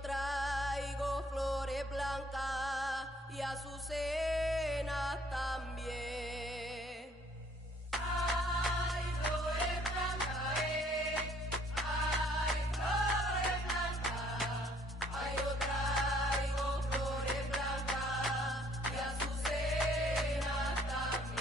traigo flores blancas y azucenas también. Ay, flores blancas, ay, flores blancas, ay, yo traigo flores blancas y azucenas también.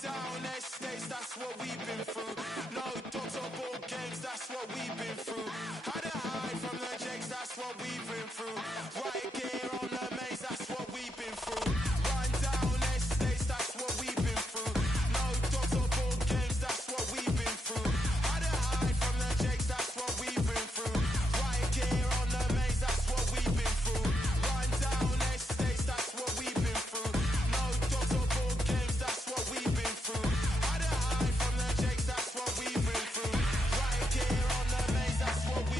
Down estates, that's what we've been through. No dogs or board games, that's what we've been through. Had to hide from the jakes, that's what we've been through. Right gear on the maze, that's what we've been through. Run down estates, that's what we've been through. No dogs or board games, that's what we've been through. Had to hide from the jakes, that's what we've been through. Right gear on the maze, that's what we've been through. Run down estates, that's what we've been through. No dogs or board games, that's what we've been through. Had to hide from the jakes, that's what we've been through. Right gear on the maze, that's what we've been through.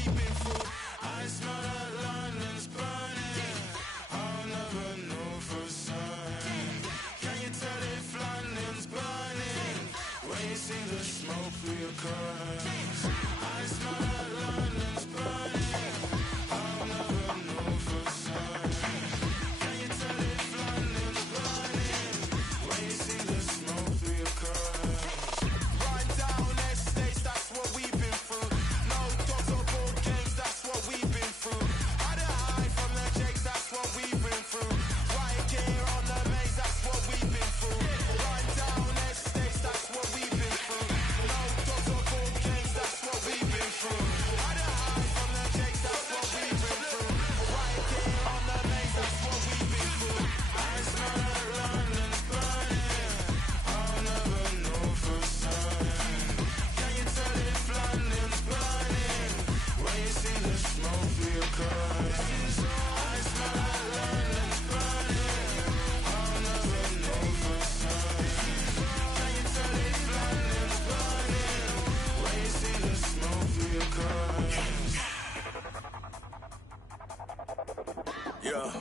Yeah.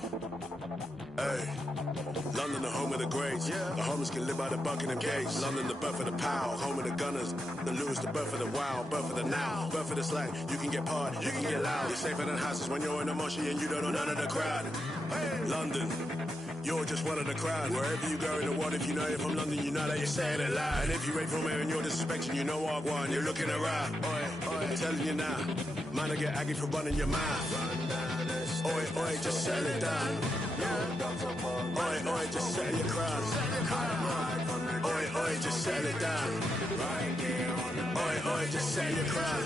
Hey. London, the home of the greats. Yeah. The homeless can live by the Buckingham Gates. London, the birth of the pow. Home of the gunners. The Lewis, the birth of the wow. Birth of the now. Birth of the slang. You can get party. You can get loud. You're safer than houses when you're in a moshi and you don't know none of the crowd. Hey. London. You're just one of the crowd. Wherever you go in the world, if you know you're from London, you know that you're saying it loud. And if you ain't from here and you're disrespecting, you know what one. You're looking around. Oi, oi, I'm telling you now. Man, I get aggy for running your mouth. Oi, oi, just settle it down. Oi, oi, just settle your crown. Oi, oi, just settle it down. Oi, oi, just settle your crown.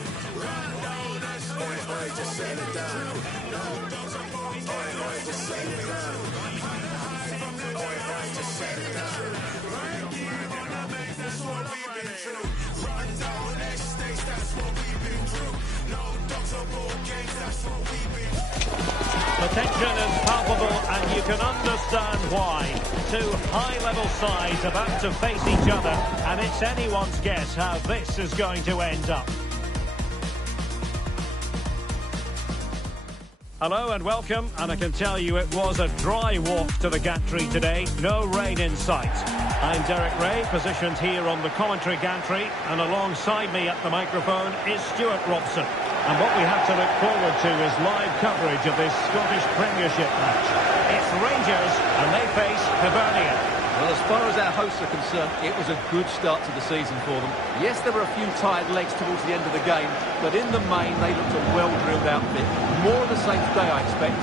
Oi, oi, just settle it down. Oi, oi, just settle your crown. Oi, oi, just settle it down. That's what we've been through. Run down estates, that's what we've been through. No doctor ball games, that's what we've been through. The tension is palpable, and you can understand why. Two high-level sides about to face each other, and it's anyone's guess how this is going to end up. Hello and welcome, and I can tell you it was a dry walk to the gantry today, no rain in sight. I'm Derek Ray, positioned here on the commentary gantry, and alongside me at the microphone is Stuart Robson. And what we have to look forward to is live coverage of this Scottish Premiership match. It's Rangers, and they face Hibernian. Well, as far as our hosts are concerned, it was a good start to the season for them. Yes, there were a few tired legs towards the end of the game, but in the main, they looked a well-drilled outfit. More of the same today, I expect.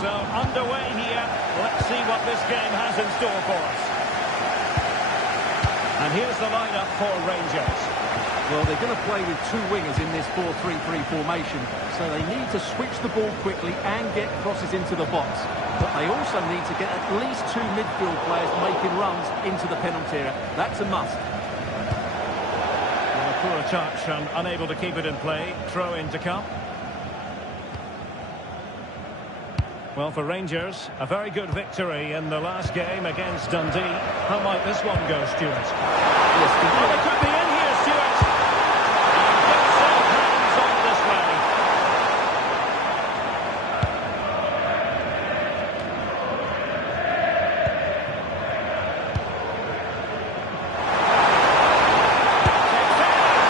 So, underway here. Let's see what this game has in store for us. And here's the lineup for Rangers. Well, they're going to play with two wingers in this 4-3-3 formation, so they need to switch the ball quickly and get crosses into the box. But they also need to get at least two midfield players making runs into the penalty area. That's a must. Well, a poor touch and unable to keep it in play. Throw in to come. Well, for Rangers, a very good victory in the last game against Dundee. How might this one go, Stuart? Yes, Oh, they could be in here, Stuart. And good set of hands on display.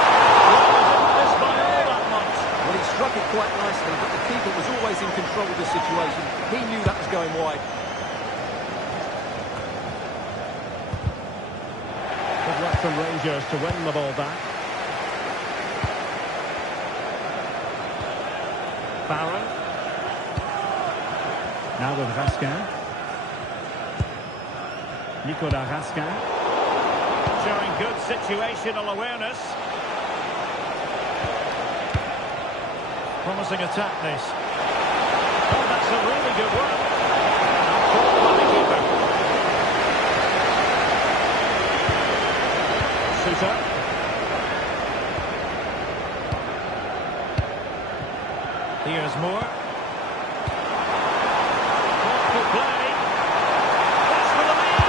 This by all that much. well, he struck it quite nicely, but the keeper was always in control of the situation. He knew that was going wide. Good luck from Rangers to win the ball back. Barron. Now with Raskin. Nicolas Raskin. Showing good situational awareness. Promising attack this. Oh, that's a really good work. Caught by the keeper. Suter. Here's Moore. Thoughtful play. That's for the lead.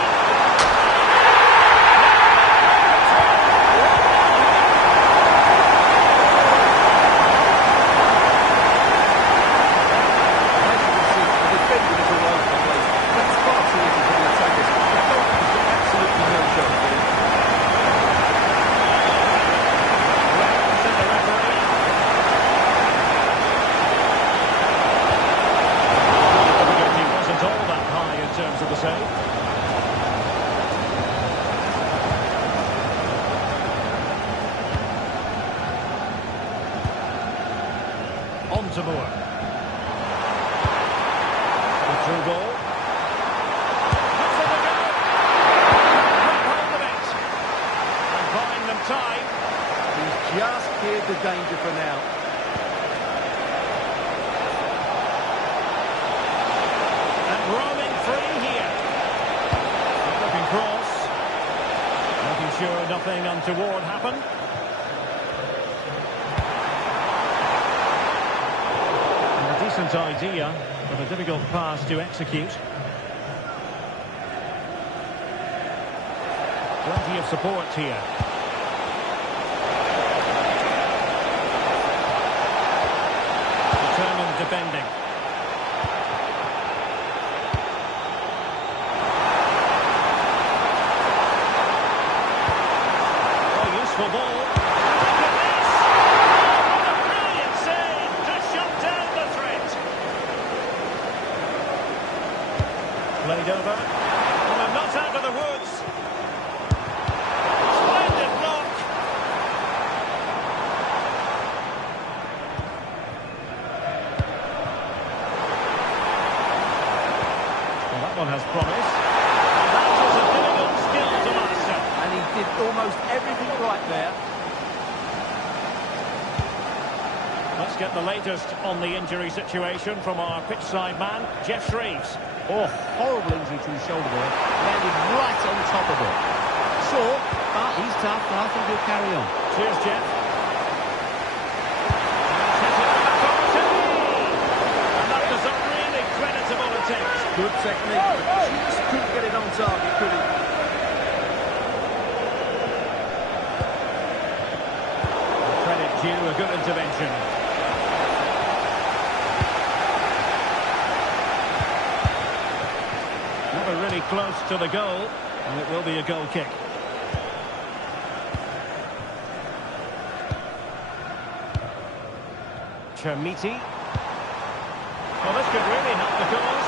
As you can see, the defending is all over the place. That's far too easy for the attackers. The goalkeeper's got absolutely no shot. Said the referee. He wasn't all that high in terms of the save. On to Moore. The through ball. That's on the go. Grab hold of it. And buying them time. He's just cleared the danger for now. And roaming free here. Looking cross. Making sure nothing untoward happened. brilliant idea, but a difficult pass to execute. Plenty of support here. Determined defending. Oh, useful ball. Look at this! Oh, what a brilliant save to shut down the threat. Played over. And they're not out of the woods. Splendid block. Well, that one has promise. That was a difficult skill to master. And he did almost everything right there. Let's get the latest on the injury situation from our pitchside man, Jeff Shreves. Oh, horrible injury to his shoulder there. Landed right on top of it. Sore, but he's tough, and I think he'll carry on. Cheers, Jeff. And that was a really creditable attempt. Good technique, but just couldn't get it on target, could he? Credit due, a good intervention. Never really close to the goal, and it will be a goal kick. Chermiti. Well, this could really help the cause.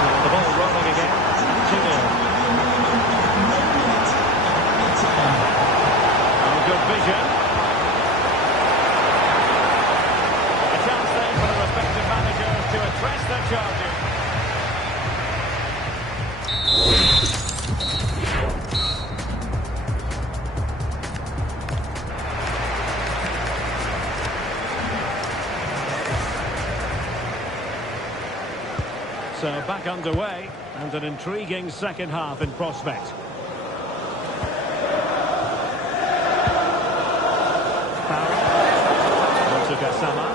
So the ball rolling again. 2-0. Oh, good vision. A chance then for the respective managers to address their charges. So back underway, and an intriguing second half in prospect. Sama.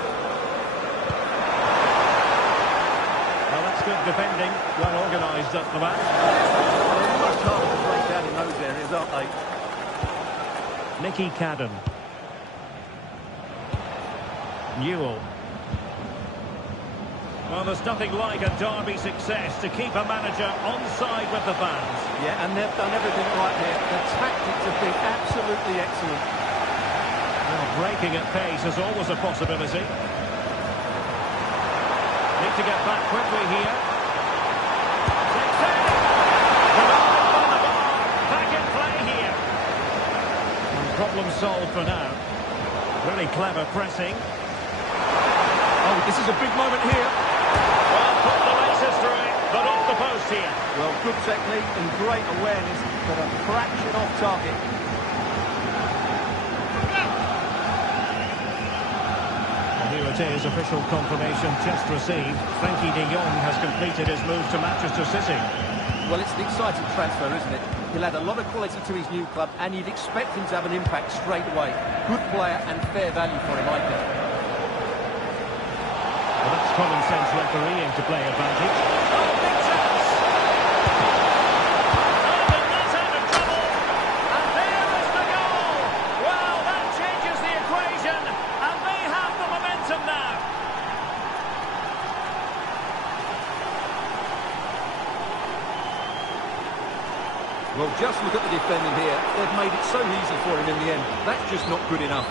Well, that's good defending, well organised at the back. They're much harder to break down in those areas, aren't they? Nicky Cadden. Newell. Well, there's nothing like a derby success to keep a manager on side with the fans. Yeah, and they've done everything right here. The tactics have been absolutely excellent. Well, breaking at pace is always a possibility. Need to get back quickly here. Takes it! Denied by the bar. Back in play here. And problem solved for now. Really clever pressing. Oh, this is a big moment here. Well, put the laces through it, but off the post here. Well, good technique and great awareness, but a fraction off target. Here it is, official confirmation just received. Frankie de Jong has completed his move to Manchester City. Well, it's an exciting transfer, isn't it? He'll add a lot of quality to his new club, and you'd expect him to have an impact straight away. Good player and fair value for him, I think. Well, that's common sense refereeing to play advantage. Oh, big chance! Oh, but that's out of trouble! And there is the goal! Well, that changes the equation, and they have the momentum now. Well, just look at the defending here. They've made it so easy for him in the end. That's just not good enough.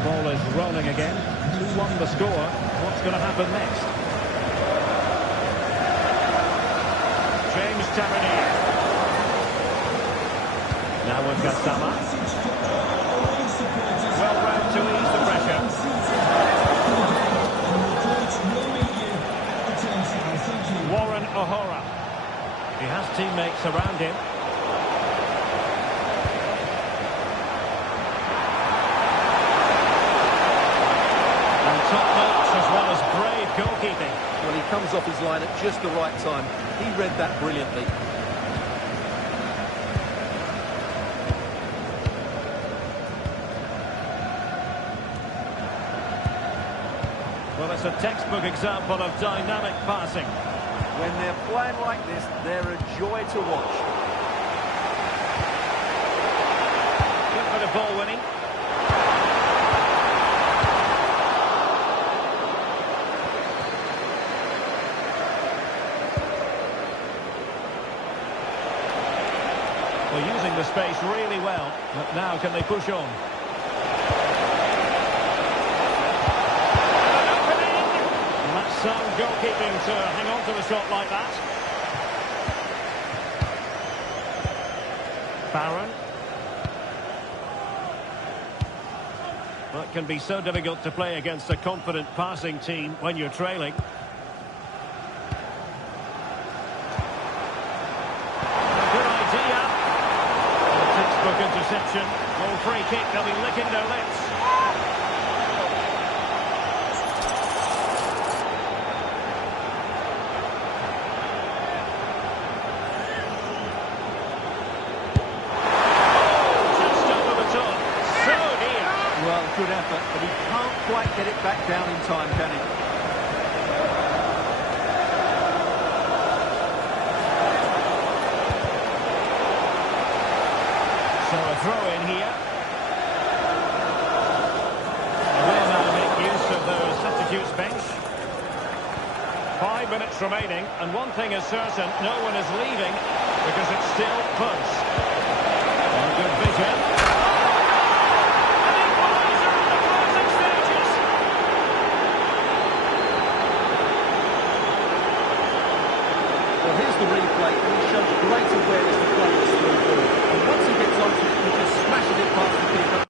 The ball is rolling again. 2-1 the score. What's going to happen next? James Tavernier. Now with Gassama. Well round to ease the pressure. Warren O'Hara. He has teammates around him. And top notch as well as brave goalkeeping. Well, he comes off his line at just the right time. He read that brilliantly. Well, it's a textbook example of dynamic passing. When they're playing like this, they're a joy to watch. Good bit of ball winning. They're using the space really well, but now can they push on? And that's sound goalkeeping to hang on to the shot like that. Barron. Well, it can be so difficult to play against a confident passing team when you're trailing. Interception. Goal free kick. They'll be licking their lips. Just over the top. So near. Well, good effort, but he can't quite get it back down in time, can he? So a throw in here. They will now make use of their substitutes bench. 5 minutes remaining, and one thing is certain, no one is leaving because it's still close. And good vision. An equaliser in the closing stages. Well, here's the replay, and he shows great awareness to play this through ball. And once he gets onto it, he just smashes it past the keeper.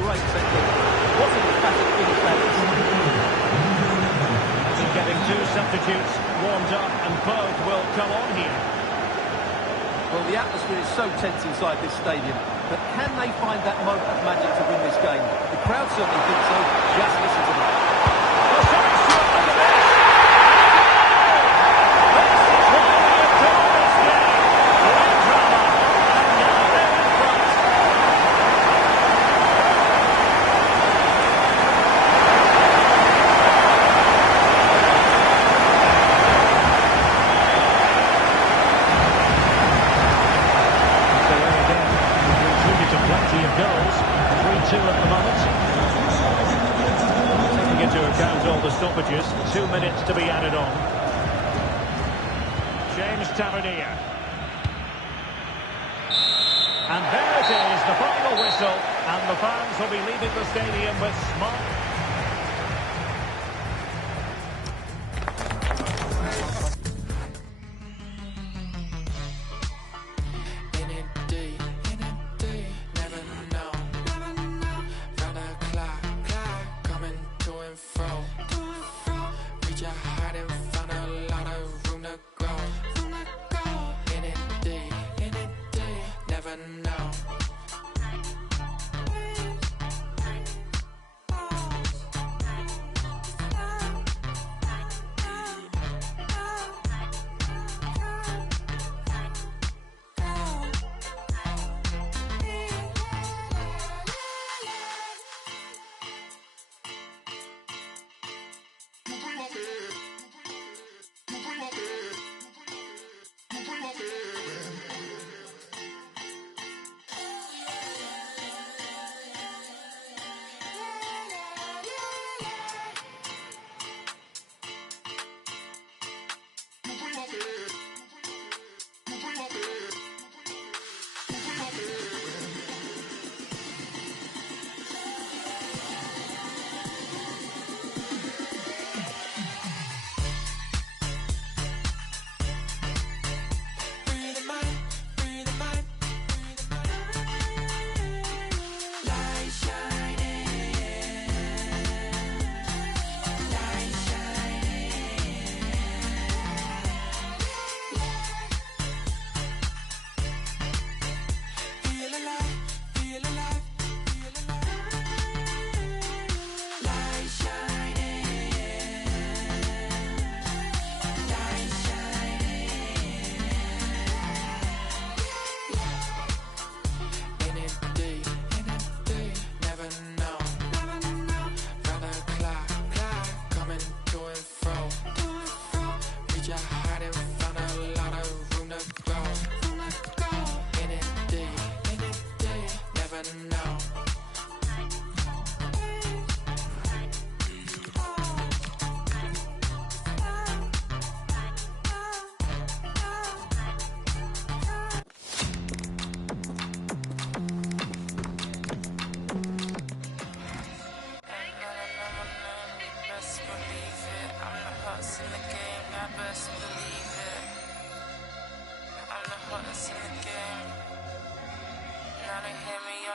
Great technique. What an emphatic finish that is. He's getting two substitutes warmed up, and both will come on here. Well, the atmosphere is so tense inside this stadium, but can they find that moment of magic to win this game? The crowd certainly think so. Just listen to them. Oh, sorry, Stuart, look at this. This is why we adore this game. Great drama, and now they're in front. Plenty of goals, 3-2 at the moment. Taking into account all the stoppages, 2 minutes to be added on. James Tavernier. And there it is, the final whistle, and the fans will be leaving the stadium with smiles.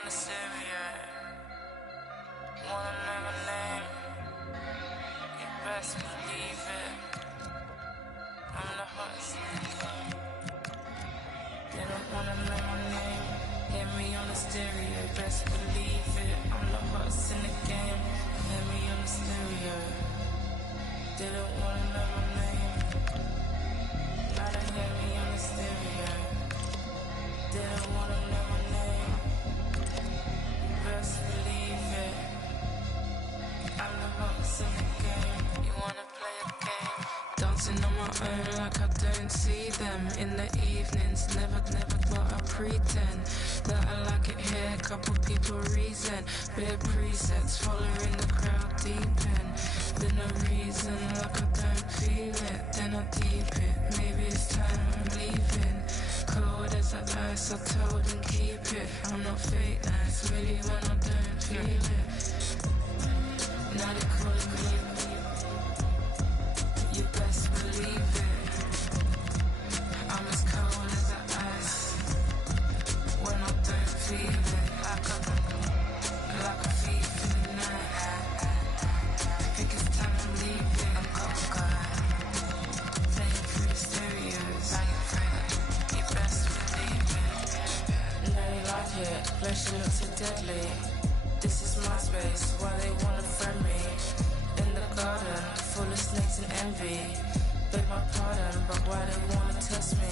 the stereo. Wanna know my name? You best believe it. I'm the hottest in the game. They don't wanna know my name. Hear me on the stereo, best believe it. I'm the hottest in the game. Hear me on the stereo. They don't wanna know my name. Now they hear me on the stereo. They don't wanna know my name. Best believe it. I'm the hottest in the game. You wanna play a game? Dancing on my own like I don't see them. In the evenings, never, but I pretend that I like it here. Couple people reason, bare presets, following the crowd deep in. Then no reason, like I don't feel it. Then I deep it. Maybe it's time I'm leaving. Cold as the ice, I told them keep it. I'm not fake nice, really when I don't feel it. Now they calling me. You best believe it. I'm as cold as the ice when I don't feel it. Like a thief in the night. I think it's time I'm leaving. I'm cold, playing through the stereos. You best believe it. No, they like it. Flesh looks so deadly. This is my space. Why they wanna friend me? In the garden, full of snakes and envy. Beg my pardon, but why they wanna test me?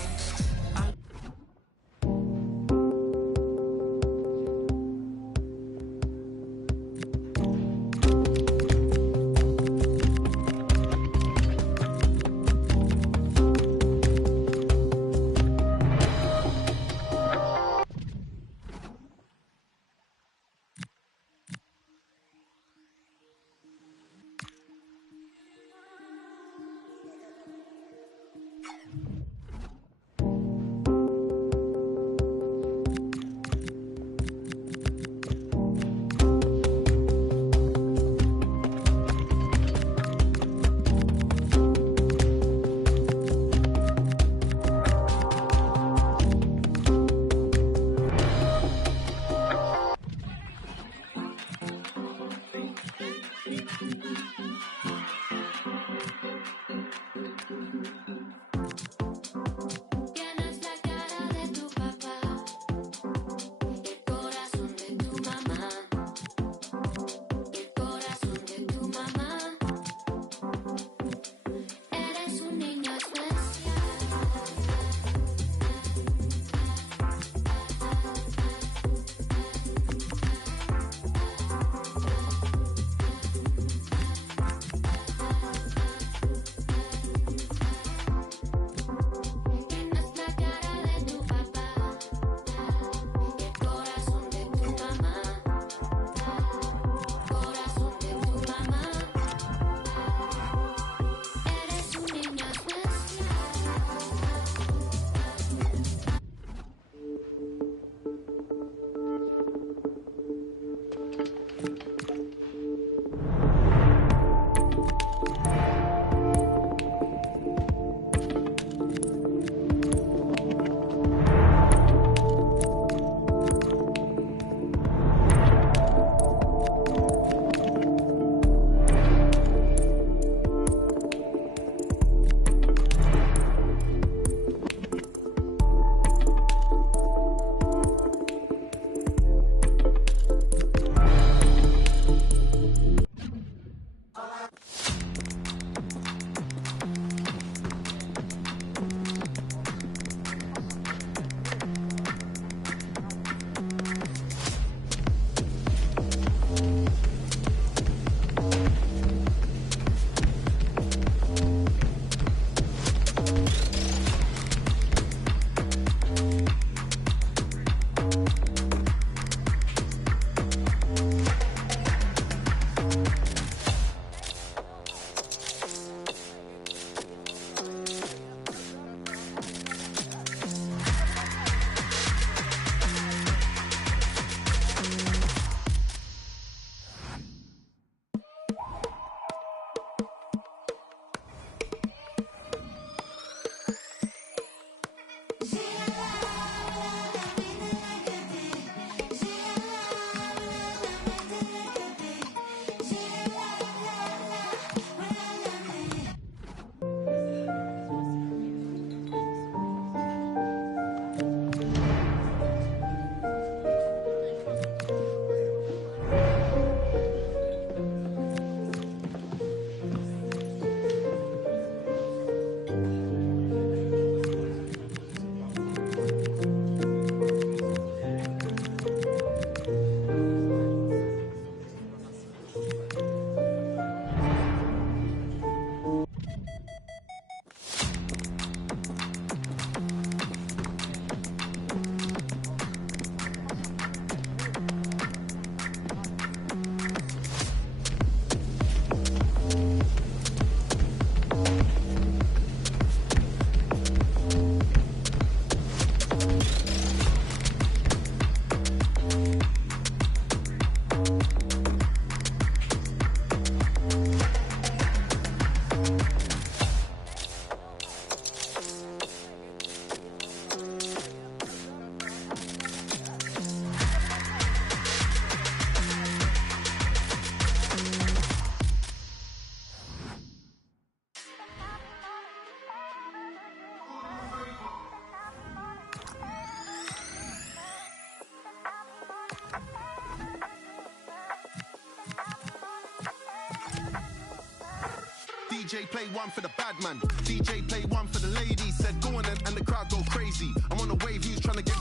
DJ play one for the bad man. DJ play one for the ladies. Said go on and the crowd go crazy. I'm on a wave, who's trying to get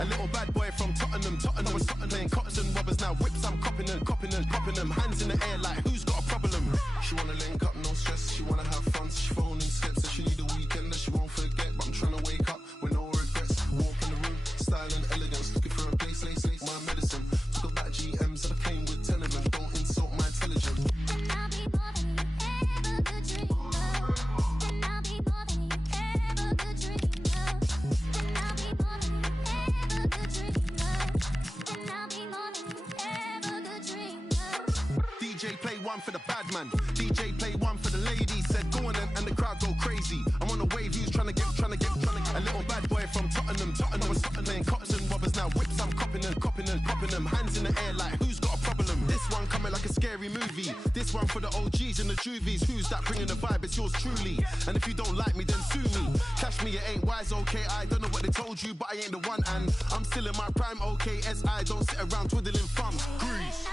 a little bad boy from Tottenham. Tottenham was playing cottons and robbers. Now whips, I'm copping them. Hands in the air like who's got a problem? She wanna link up, no stress. She wanna have fun, so she phoning steps. Said she need a weekend that she won't forget. But I'm trying to wake up with no regrets. Walk in the room, style and elegance. Looking for a place, lace, my medicine. Talk about GMs that I came with, telling them don't insult my intelligence. DJ play one for the bad man. DJ play one for the ladies. Said go on and the crowd go crazy. I'm on a wave, who's trying to get a little bad boy from Tottenham. Tottenham was playing cottons and robbers. Now whips, I'm copping them. Hands in the air like who's got a problem? This one coming like a scary movie. This one for the OGs and the juvies. Who's that bringing the vibe? It's yours truly. And if you don't like me, then sue me. Cash me, it ain't wise, okay. I don't know what they told you, but I ain't the one. And I'm still in my prime, okay. SI don't sit around twiddling thumbs. Grease.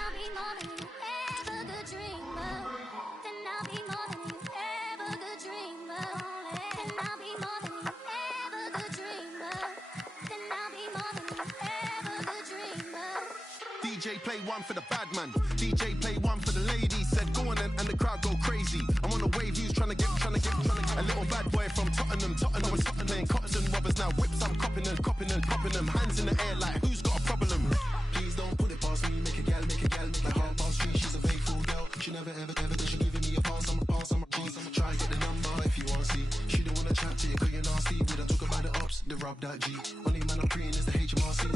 DJ play one for the bad man. DJ play one for the ladies. Said go on and the crowd go crazy. I'm on a wave, who's trying to get a little bad boy from Tottenham. Tottenham was playing cottons and robbers. Now whips, I'm copping them. Hands in the air like who's got a problem? Please don't put it past me. Make a gal, make like half past three. She's a faithful girl. She never ever does. She giving me a pass. I'm a try and get the number if you want to see. She don't wanna chat to you 'cause you're nasty. We don't talk about the ops. They rub that G. Only man I'm preying is the HMRC.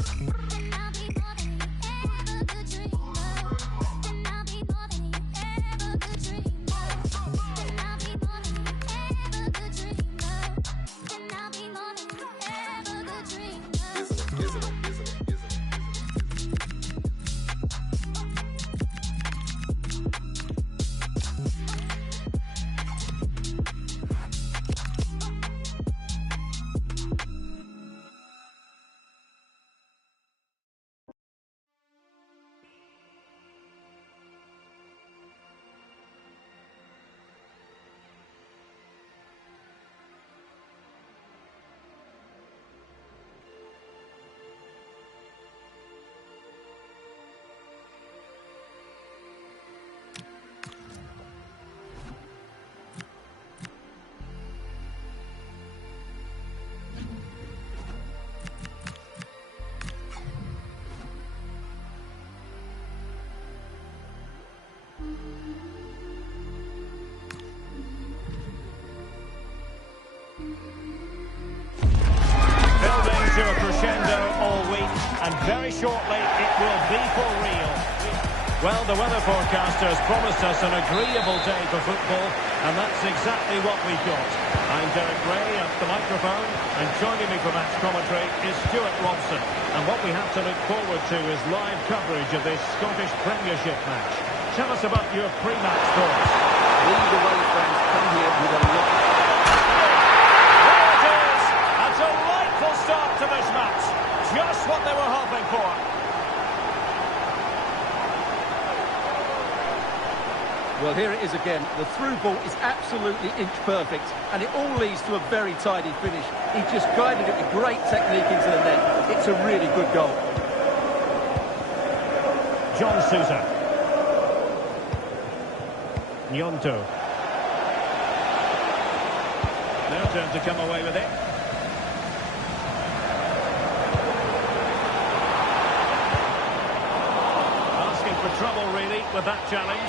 To a crescendo all week, and very shortly it will be for real. Well, the weather forecasters promised us an agreeable day for football, and that's exactly what we've got. I'm Derek Ray at the microphone, and joining me for match commentary is Stuart Robson. And what we have to look forward to is live coverage of this Scottish Premiership match. Tell us about your pre-match thoughts. Lead away fans come here with a look. Start to this match. Just what they were hoping for. Well, here it is again. The through ball is absolutely inch perfect, and it all leads to a very tidy finish. He just guided it with great technique into the net. It's a really good goal. John Sousa. Nyonto. Their turn to come away with it. For trouble, really, with that challenge.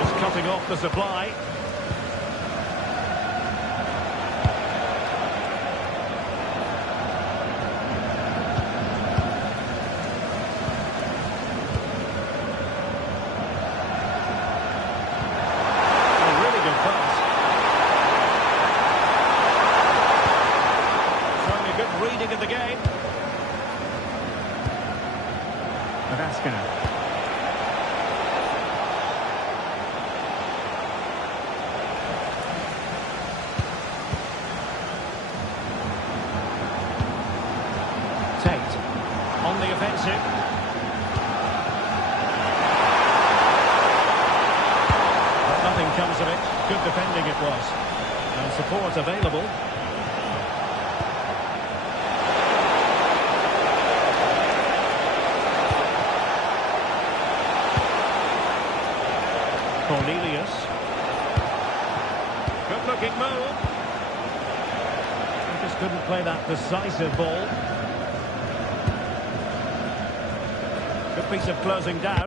Just cutting off the supply. Reading of the game. players. And support available. Cornelius. Good looking move. He just couldn't play that decisive ball. Good piece of closing down.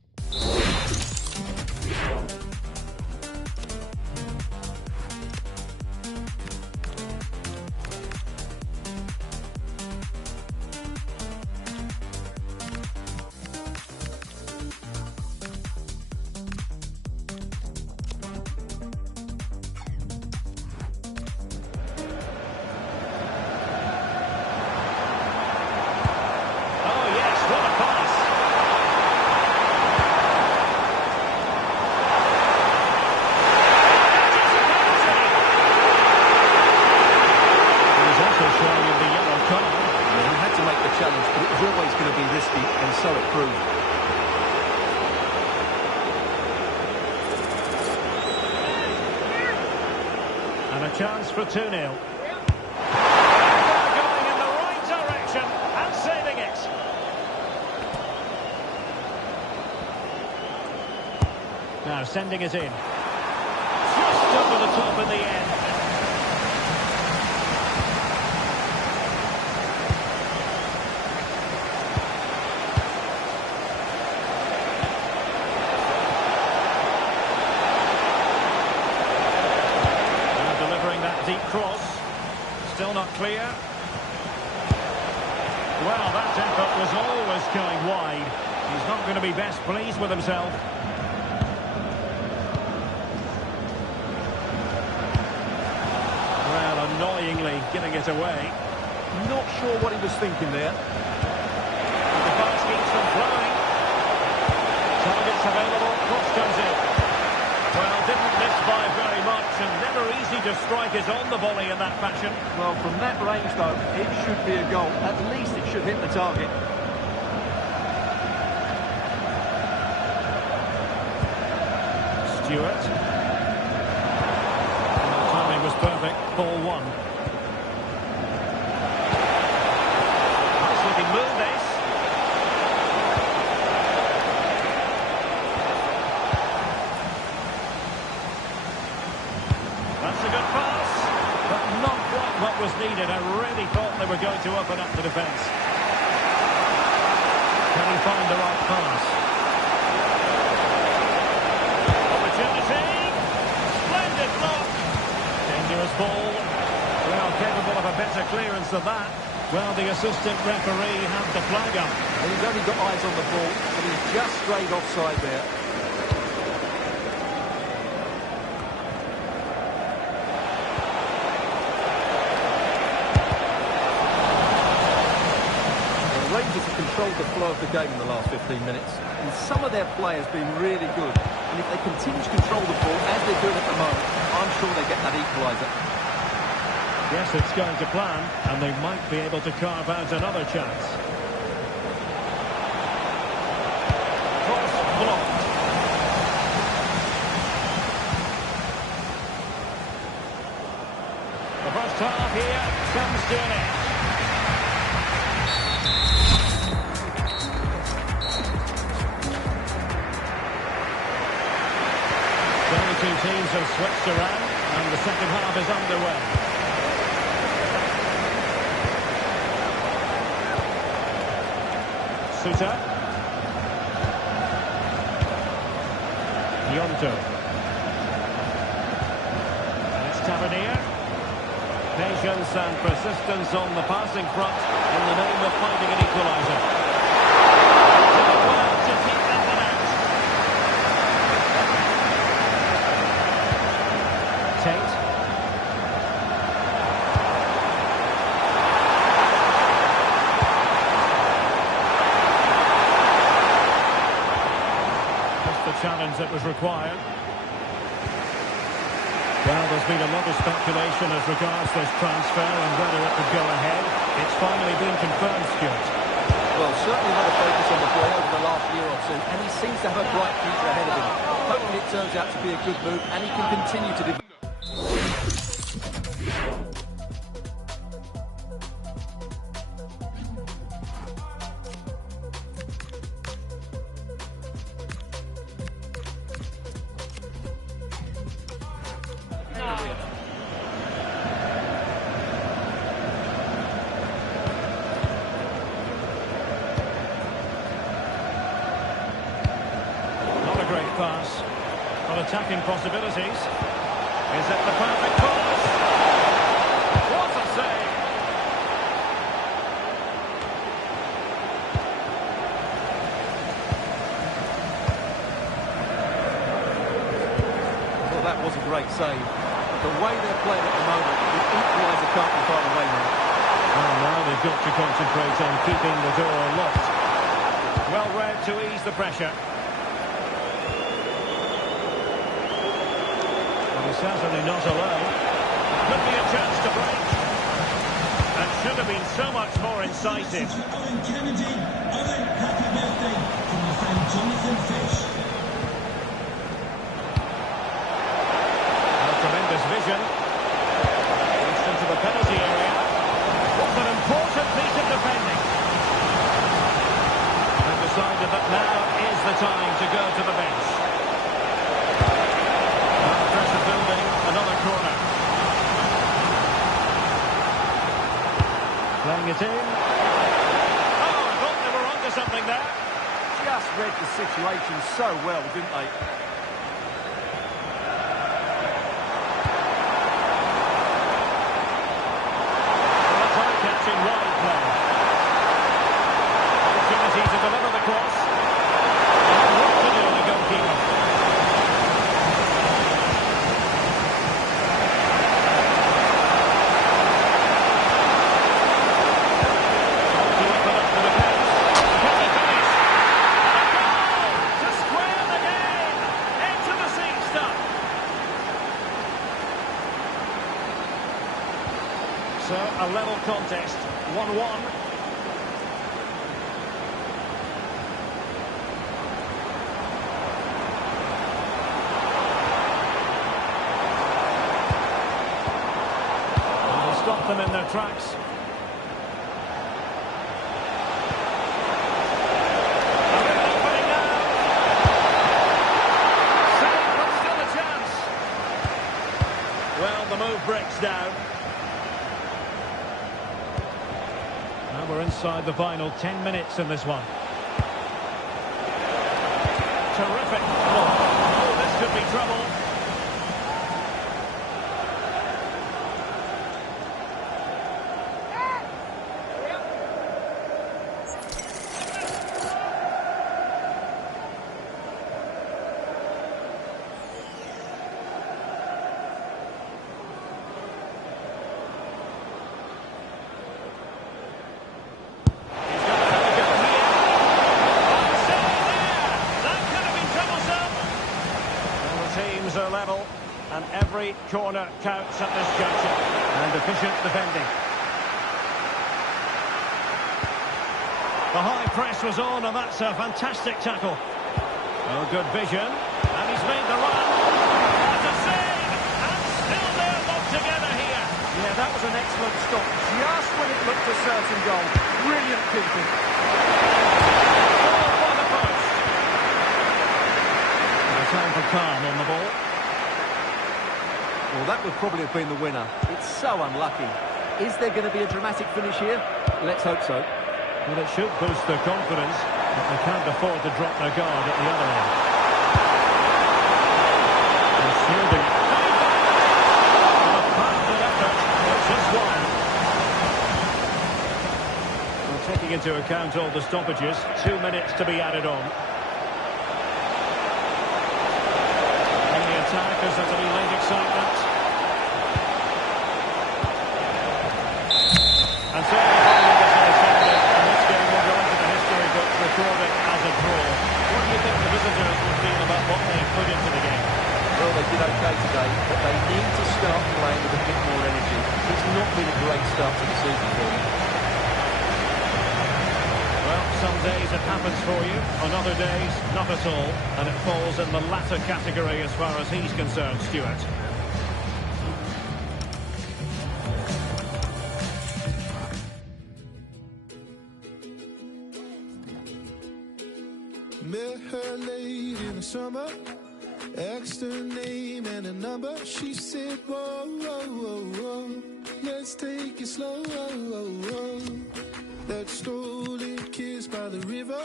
Challenge, but it was always going to be risky, and so it proved. And a chance for 2-0. Going in the right direction and saving it. Now sending it in. Just over the top in the end. Deep cross, still not clear. Well, that effort was always going wide. He's not going to be best pleased with himself. Well, annoyingly getting it away. Not sure what he was thinking there. The pass keeps them flowing. Targets available, cross comes in. Well, didn't miss by very much, and never easy to strike it on the volley in that fashion. Well, from that range, though, it should be a goal. At least it should hit the target. Stewart. The timing was perfect. Ball one. Nice looking move, this. That's a good pass, but not quite what was needed. I really thought they were going to open up the defence. Can he find the right pass? Opportunity! Splendid block! Dangerous ball. Well, capable of a better clearance than that. Well, the assistant referee had the flag up. And he's only got eyes on the ball, and he's just straight offside there. Rangers have controlled the flow of the game in the last 15 minutes, and some of their players been really good. And if they continue to control the ball as they're doing at the moment, I'm sure they get that equaliser. Yes, it's going to plan, and they might be able to carve out another chance. Cross blocked. The first half here comes to an end. The two teams have switched around, and the second half is underway. Suter. Yonto. And it's Tavernier. Patience and persistence on the passing front in the name of finding an equaliser. Challenge that was required. Well, there's been a lot of speculation as regards this transfer and whether it would go ahead. It's finally been confirmed, Stuart. Well, certainly had a focus on the boy over the last year or two, and he seems to have a bright future ahead of him. Hopefully it turns out to be a good move, and he can continue to develop. pass. Well, attacking possibilities. Is it the perfect cross? What a save! Well, that was a great save. The way they're playing at the moment, the equaliser can't be far away now. Well, now they've got to concentrate on keeping the door locked. Well read to ease the pressure. Well, he's certainly not alone. Could be a chance to break. That should have been so much more incisive. Owen Kennedy, Owen, happy birthday from your friend Jonathan Fish. Tremendous vision. It's into the penalty area. What an important piece of defending. They've decided that now is the time to go to the bench. Well, pressure building, another corner. Playing it in. Oh, I thought they were onto something there. Just read the situation so well, didn't they? Catching wide play. Opportunity to deliver the cross. What to do, the goalkeeper. To open up the defence. Can he finish? And a goal to square the game. Into the seat stuff. So, a level contest, 1-1. And they stop them in their tracks. A real opening now. Save, but still a chance. Well, the move breaks down. And we're inside the final 10 minutes in this one. Terrific. Oh, this could be trouble. Are level, and every corner counts at this juncture. And efficient defending. The high press was on, and that's a fantastic tackle. Oh, good vision, and he's made the run. What a save! And still they're locked together here. Yeah, that was an excellent stop. Just when it looked a certain goal. Brilliant keeping. Ball for the post. Time for calm on the ball. Well, that would probably have been the winner. It's so unlucky. Is there going to be a dramatic finish here? Let's hope so. Well, it should boost their confidence, but they can't afford to drop their guard at the other end. And shielding. A passionate effort, but just one. Well, taking into account all the stoppages, 2 minutes to be added on. Attackers are to be late excitement. And so the final whistle is sounded, and this game will go into the history books recorded as a draw. What do you think the visitors will feel about what they've put into the game? Well, they did okay today, but they need to start playing with a bit more energy. It's not been a great start to the season for them. Well, some days it happens for you, on other days, not at all, and it falls in the latter category as far as he's concerned, Stuart. Met her late in the summer, asked her name and a number. She said, whoa, whoa, whoa, whoa, let's take it slow, whoa, whoa, whoa. That stolen kiss by the river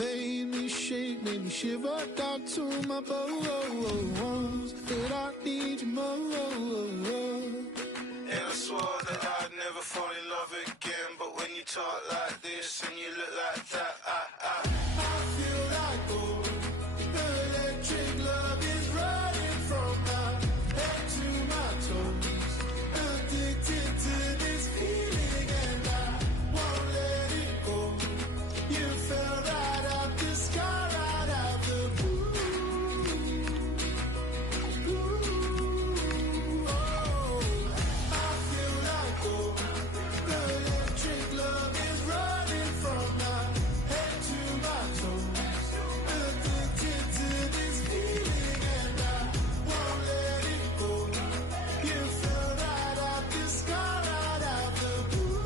made me shake, made me shiver down to my bones. That I need you more. And I swore that I'd never fall in love again, but when you talk like this and you look like that, I feel like gold. Electric love is running from my head to my toes. Addicted to this feeling and I won't let it go. You fell right out the sky, right out the blue. Oh, I feel like gold. Electric love is running from my head to my toes. Addicted to this feeling and I won't let it go. You fell right out the sky, right out the blue.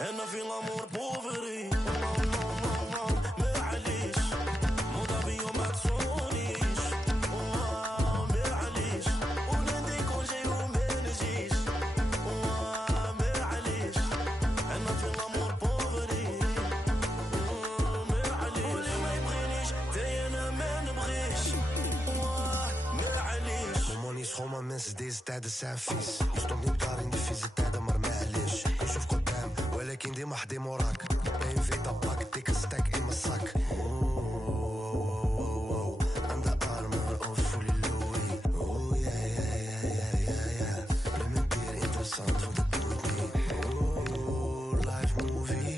انا في الامور بوفري معليش موضة بيو ما تصونيش معليش ونادي كون جاي وما نجيش معليش انا في الامور بوفري معليش واللي ما يبغينيش تاي انا ما نبغيش معليش Money is gewoon maar mensen, deze tijden zijn vies. Je stond niet klaar in de vieze tijden, maar معليش. نشوف قدام ولكن ديما حدي موراك. باين في طباك ديك ستاك in mijn zak. Aan de armen of fully Louis. Oh yeah, yeah, yeah, yeah, yeah. Implementeer interessant, want het doet niet. Live movie.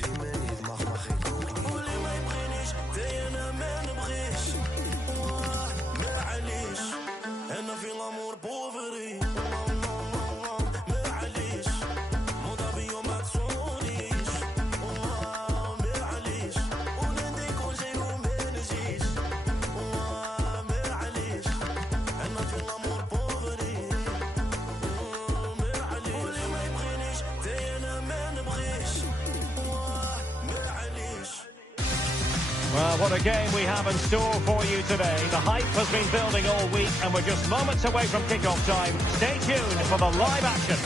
Wie me niet mag ik ook niet. واللي ما يبغينيش تاي انا ما نبغيش معليش انا في الامور بوفري معليش موضة بيو ما تصونيش معليش ونادي كون جاي وما نجيش معليش انا في الامور بوفري معليش واللي ما يبغينيش تاي انا ما نبغيش معليش. Well, what a game we have in store for you today. The hype has been building all week and we're just moments away from kick-off time. Stay tuned for the live action.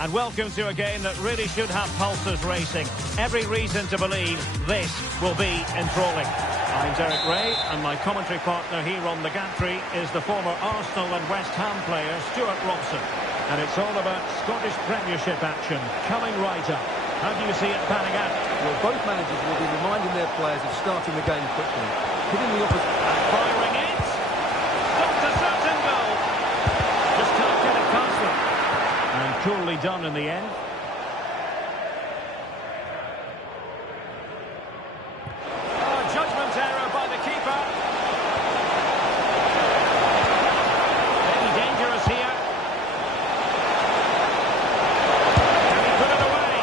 and welcome to a game that really should have pulses racing. Every reason to believe this will be enthralling. I'm Derek Ray, and my commentary partner here on the gantry is the former Arsenal and West Ham player Stuart Robson. And it's all about Scottish Premiership action coming right up. How do you see it panning out? Well, both managers will be reminding their players of starting the game quickly, hitting the opposite... And firing it! Stopped a certain goal! Just can't get it past them. And coolly done in the end. Oh, judgment error by the keeper. Maybe dangerous here. Can he put it away?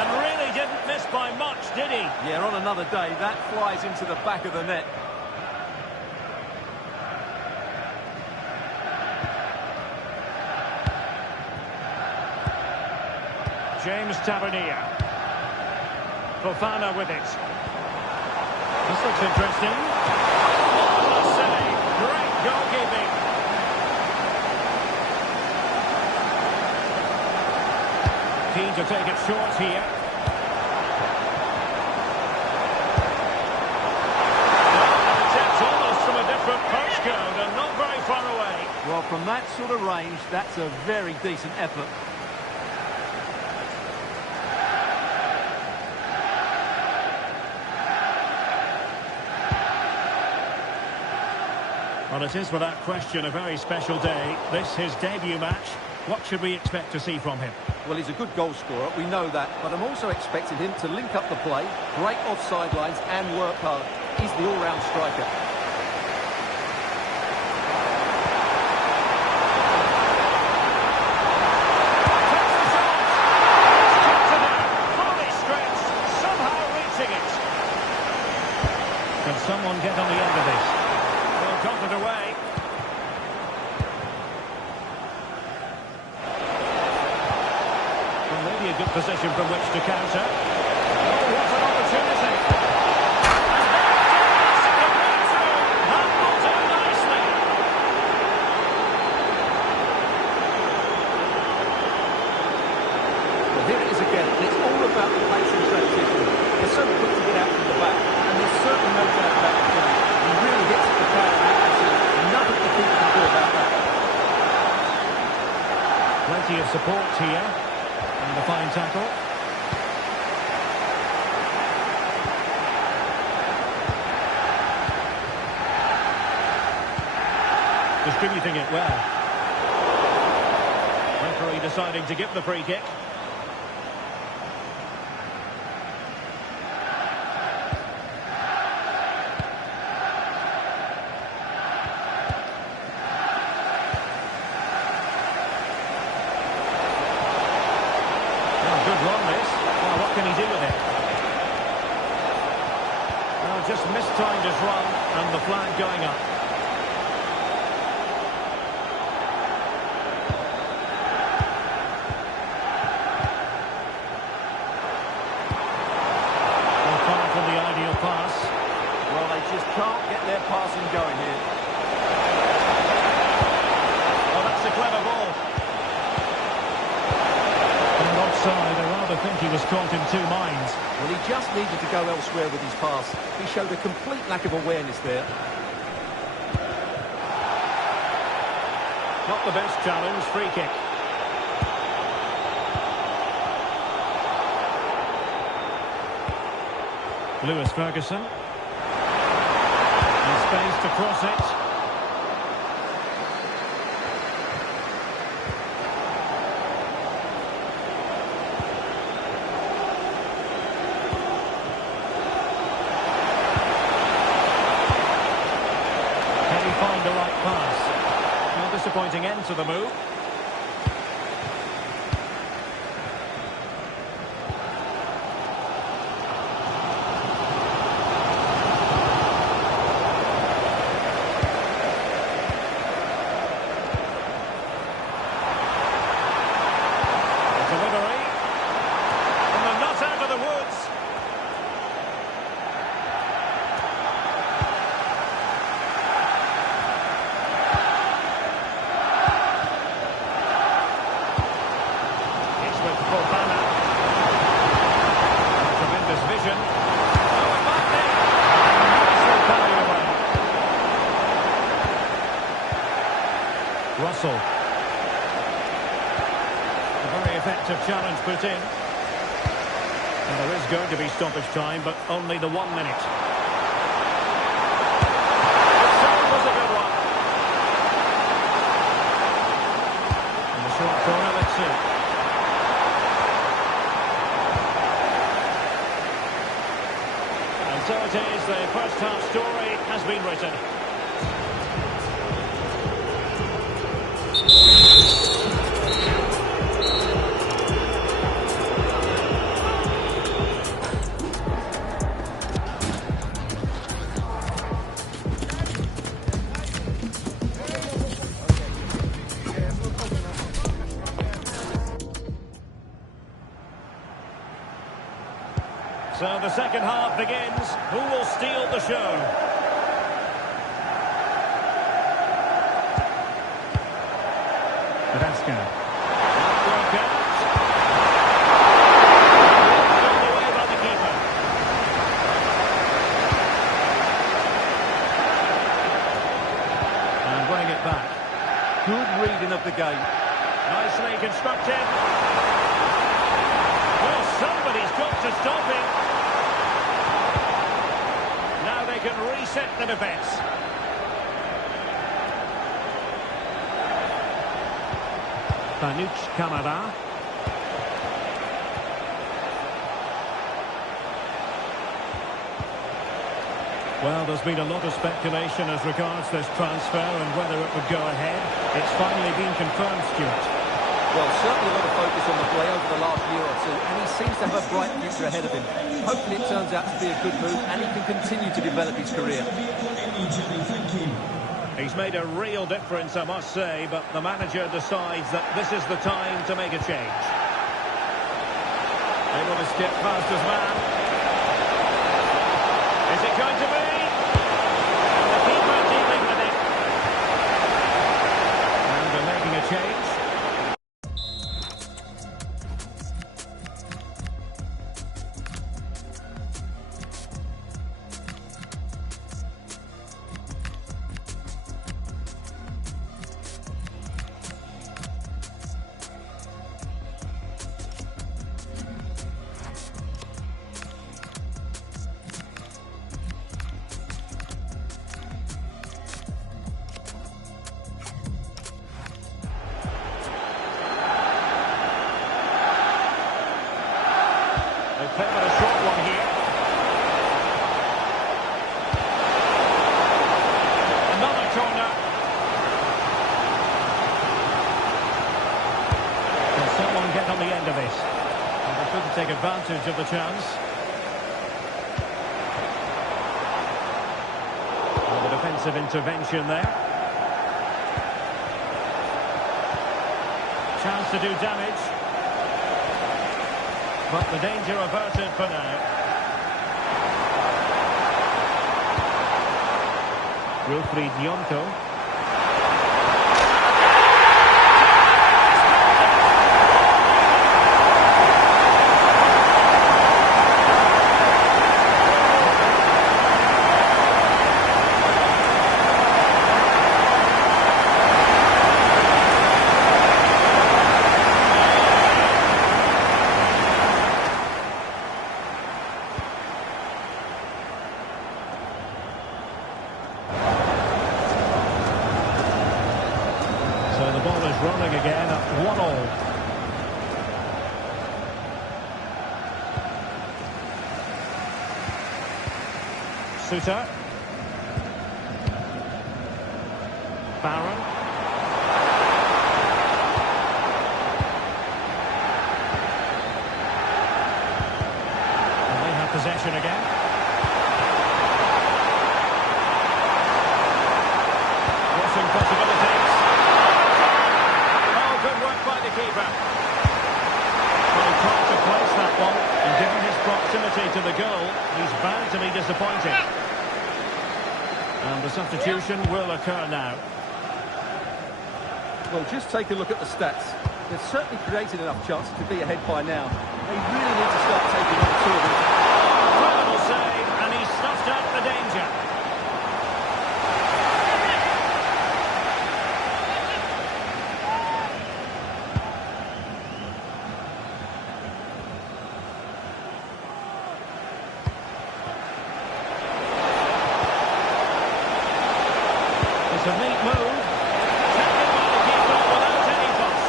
And really didn't miss by much, did he? Yeah, on another day, that flies into the back of the net. James Tavernier. Fofana with it. This looks interesting. Marvellous save. Great goalkeeping. Keen to take it short here. An attempt almost from a different postcode and not very far away. Well, from that sort of range, that's a very decent effort. Well, it is without question a very special day. This his debut match. What should we expect to see from him? Well, he's a good goal scorer, we know that, but I'm also expecting him to link up the play, break offside lines and work hard. He's the all-round striker. Takes the shot! It's kept it out, fully stretched, somehow reaching it. Can someone get on the end of this? Well, got it away. Well, maybe a good position from which to counter. Oh, what an opportunity! And there it is! The breakthrough! Handled it nicely! Well, here it is again. It's all about the pace and transition. They're so quick to get out from the back, and there's certainly no doubt about the finish. He really hits it with power and accuracy. Nothing the keeper can do about that. Plenty of support here. And a fine tackle. Distributing it well. Referee deciding to give the free kick. Good run this. Well, what can he do with it? Well, just mistimed his run and the flag going up. Well, far from the ideal pass. Well, they just can't get their passing going here. Well, that's a clever ball. Offside, I rather think he was caught in two minds. Well, he just needed to go elsewhere with his pass. He showed a complete lack of awareness there. Not the best challenge, free kick. Lewis Ferguson. In space to cross it. Find the right pass. Well, disappointing end to the move. Delivery. And they're not out of the woods. challenge put in. And there is going to be stoppage time, but only the 1 minute. The save was a good one. And the short corner, let's see. And so it is, the first half story has been written. So the second half begins. Who will steal the show? Vedaska. Work out. All the way by the keeper. And winning it back. Good reading of the game. Nicely constructed. Well, somebody's got to stop him. Now they can reset the defence. Panuch Kamara. Well, there's been a lot of speculation as regards this transfer and whether it would go ahead. It's finally been confirmed, Stuart. Well, certainly a lot of focus on the play over the last year or two, and he seems to have a bright future ahead of him. Hopefully it turns out to be a good move, and he can continue to develop his career. He's made a real difference, I must say, but the manager decides that this is the time to make a change. Able to skip past his man. Is it going to be? And the keeper dealing with it. And they're making a change. They've played a short one here. Another corner. Can someone get on the end of this? And they couldn't take advantage of the chance. And the defensive intervention there. Chance to do damage. But the danger averted for now. Wilfried Nyonto. So the ball is rolling again at 1-1. Suter. Barron. And they have possession again. Crossing possibilities. Good work by the keeper. Well, he tried to place that one, and given his proximity to the goal, he's bound to be disappointed. And the substitution will occur now. Well, just take a look at the stats. They've certainly created enough chances to be ahead by now. They really need to start taking on two of them. Incredible save, and he snuffed out the danger. It's a neat move. Taken by the keeper without any fuss.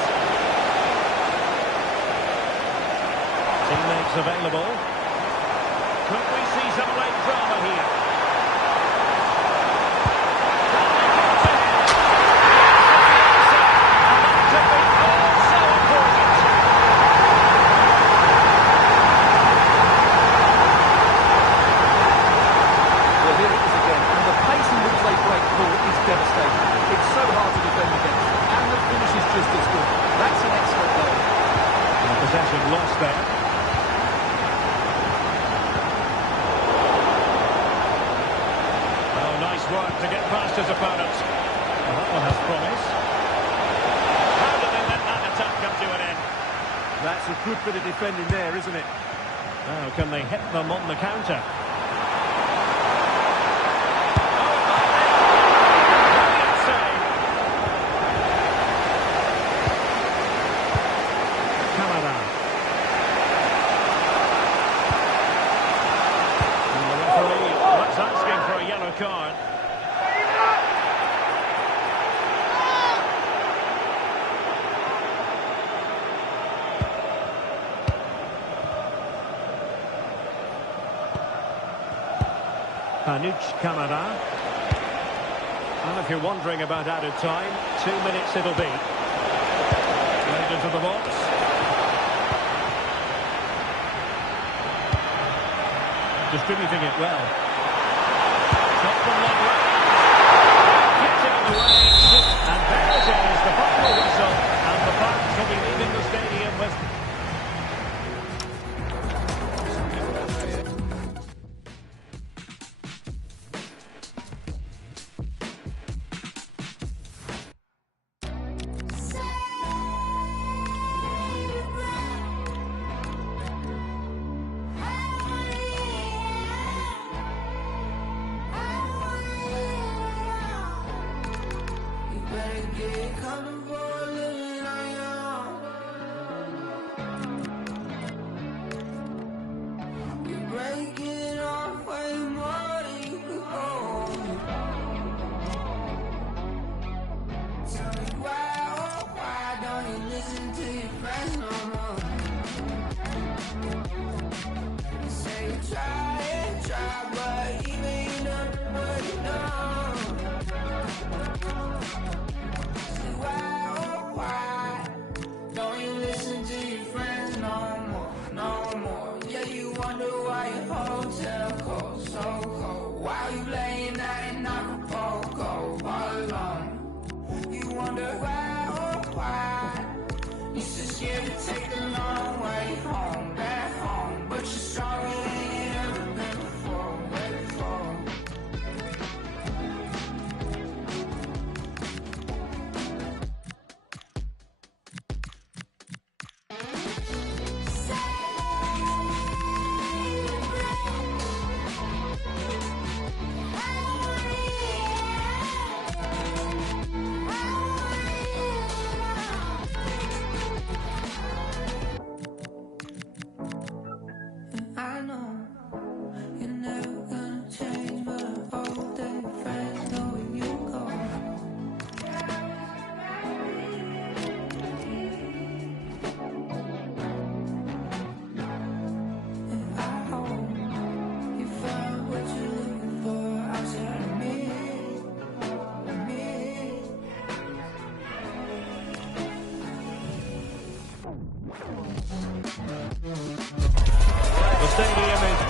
Teammates available. Could we see some late drama here? Lost there. Oh, nice work to get past his opponent. Well, that one has promise. How do they let that attack come to an end? That's a good bit of defending there, isn't it? Now, can they hit them on the counter? Card. Panuch Kamara. And if you're wondering about added time, 2 minutes it'll be. Played into the box. Distributing it well. Getting in the way, and there it is, the final whistle, and the fans will be leaving the stadium with...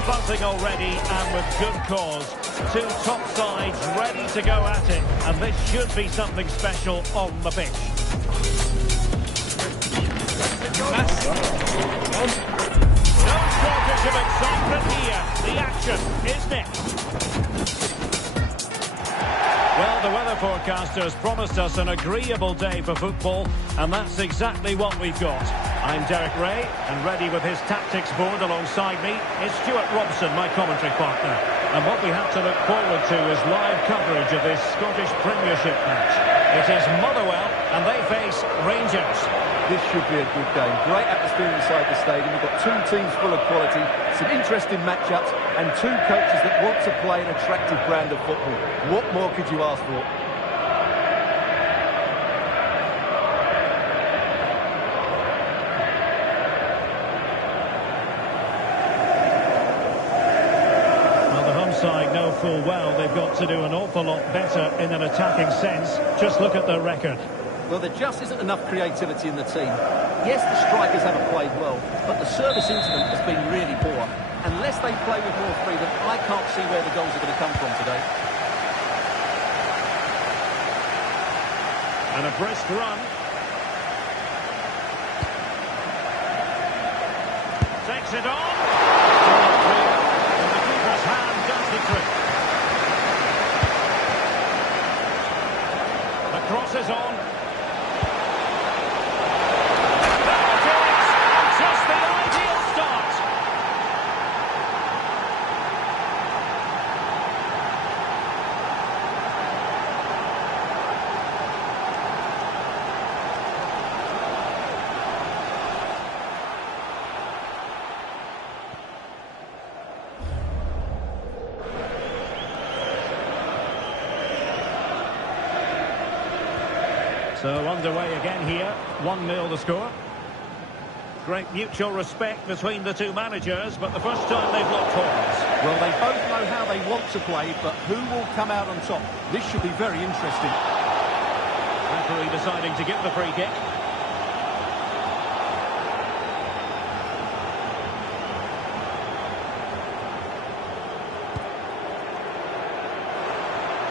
buzzing already, and with good cause. Two top sides ready to go at it, and this should be something special on the pitch. No shortage of excitement here. The action is next. Well, the weather forecasters promised us an agreeable day for football, and that's exactly what we've got. I'm Derek Ray, and ready with his tactics board alongside me is Stuart Robson, my commentary partner. And what we have to look forward to is live coverage of this Scottish Premiership match. It is Motherwell, and they face Rangers. This should be a good game. Great atmosphere inside the stadium. We've got two teams full of quality, some interesting matchups, and two coaches that want to play an attractive brand of football. What more could you ask for? full well they've got to do an awful lot better in an attacking sense. Just look at their record. Well, there just isn't enough creativity in the team. Yes, the strikers haven't played well, but the service into them has been really poor. Unless they play with more freedom, I can't see where the goals are going to come from today. And a brisk run. Takes it on. And the keeper's hand does the trick. The cross is on. There it is! Just the ideal start. So underway again here, 1-0 the score. Great mutual respect between the two managers, but the first time they've locked horns. Well, they both know how they want to play, but who will come out on top? This should be very interesting. Referee deciding to give the free kick.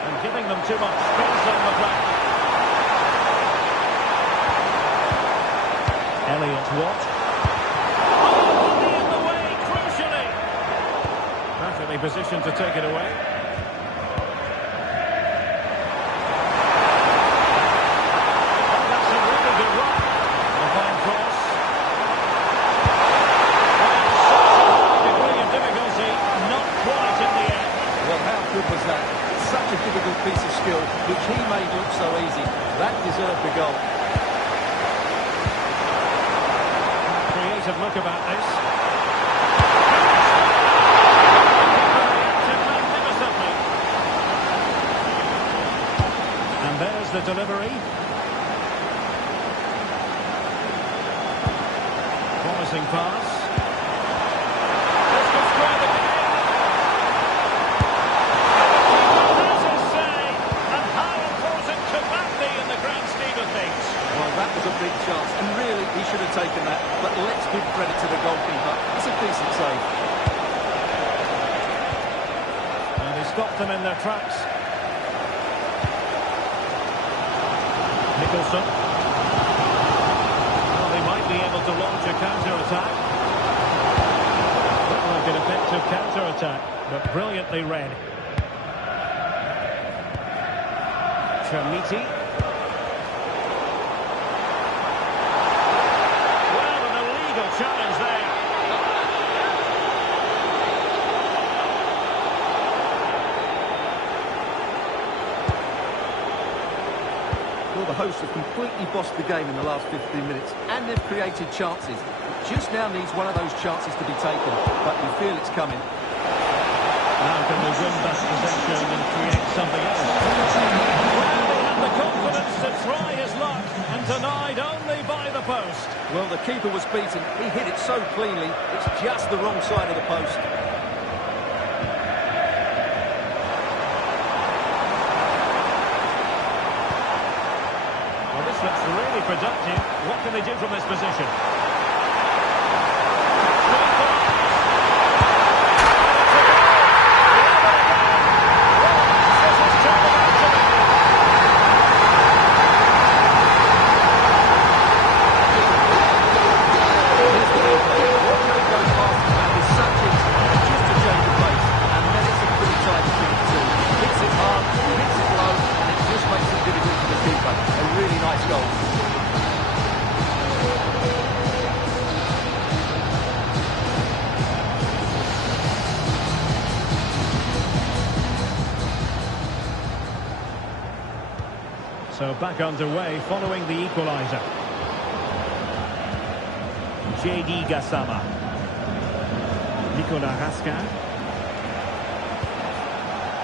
And giving them too much space on the flank. Elliott Watt. Oh, body in the way, crucially. Perfectly positioned to take it away. Oh, that's a really good run. A fine cross. And such a high degree of difficulty, not quite in the end. Well, how good was that? Such a difficult piece of skill, which he made look so easy. That deserved the goal. Creative look about this. Magnificently. And there's the delivery. Promising pass. This could square the game. Has his say. And how important could that be in the grand scheme of things? Well, that was a big chance, and really, he should have taken that. But let's give credit to the goalkeeper. It's a decent save. And he stopped them in their tracks. Nicholson. Well, they might be able to launch a counter-attack. Looked like an effective counter-attack, but brilliantly read. Chermiti. Challenge there. Well, the hosts have completely bossed the game in the last 15 minutes, and they've created chances. It just now needs one of those chances to be taken, but you feel it's coming. Now can they win that possession and create something else? Well, they had the confidence to try his luck, and denied only by the post. Well, the keeper was beaten. He hit it so cleanly, it's just the wrong side of the post. Well, this looks really productive. What can they do from this position? So back underway following the equaliser. Gjuygg Gassama. Nicolas Raskin.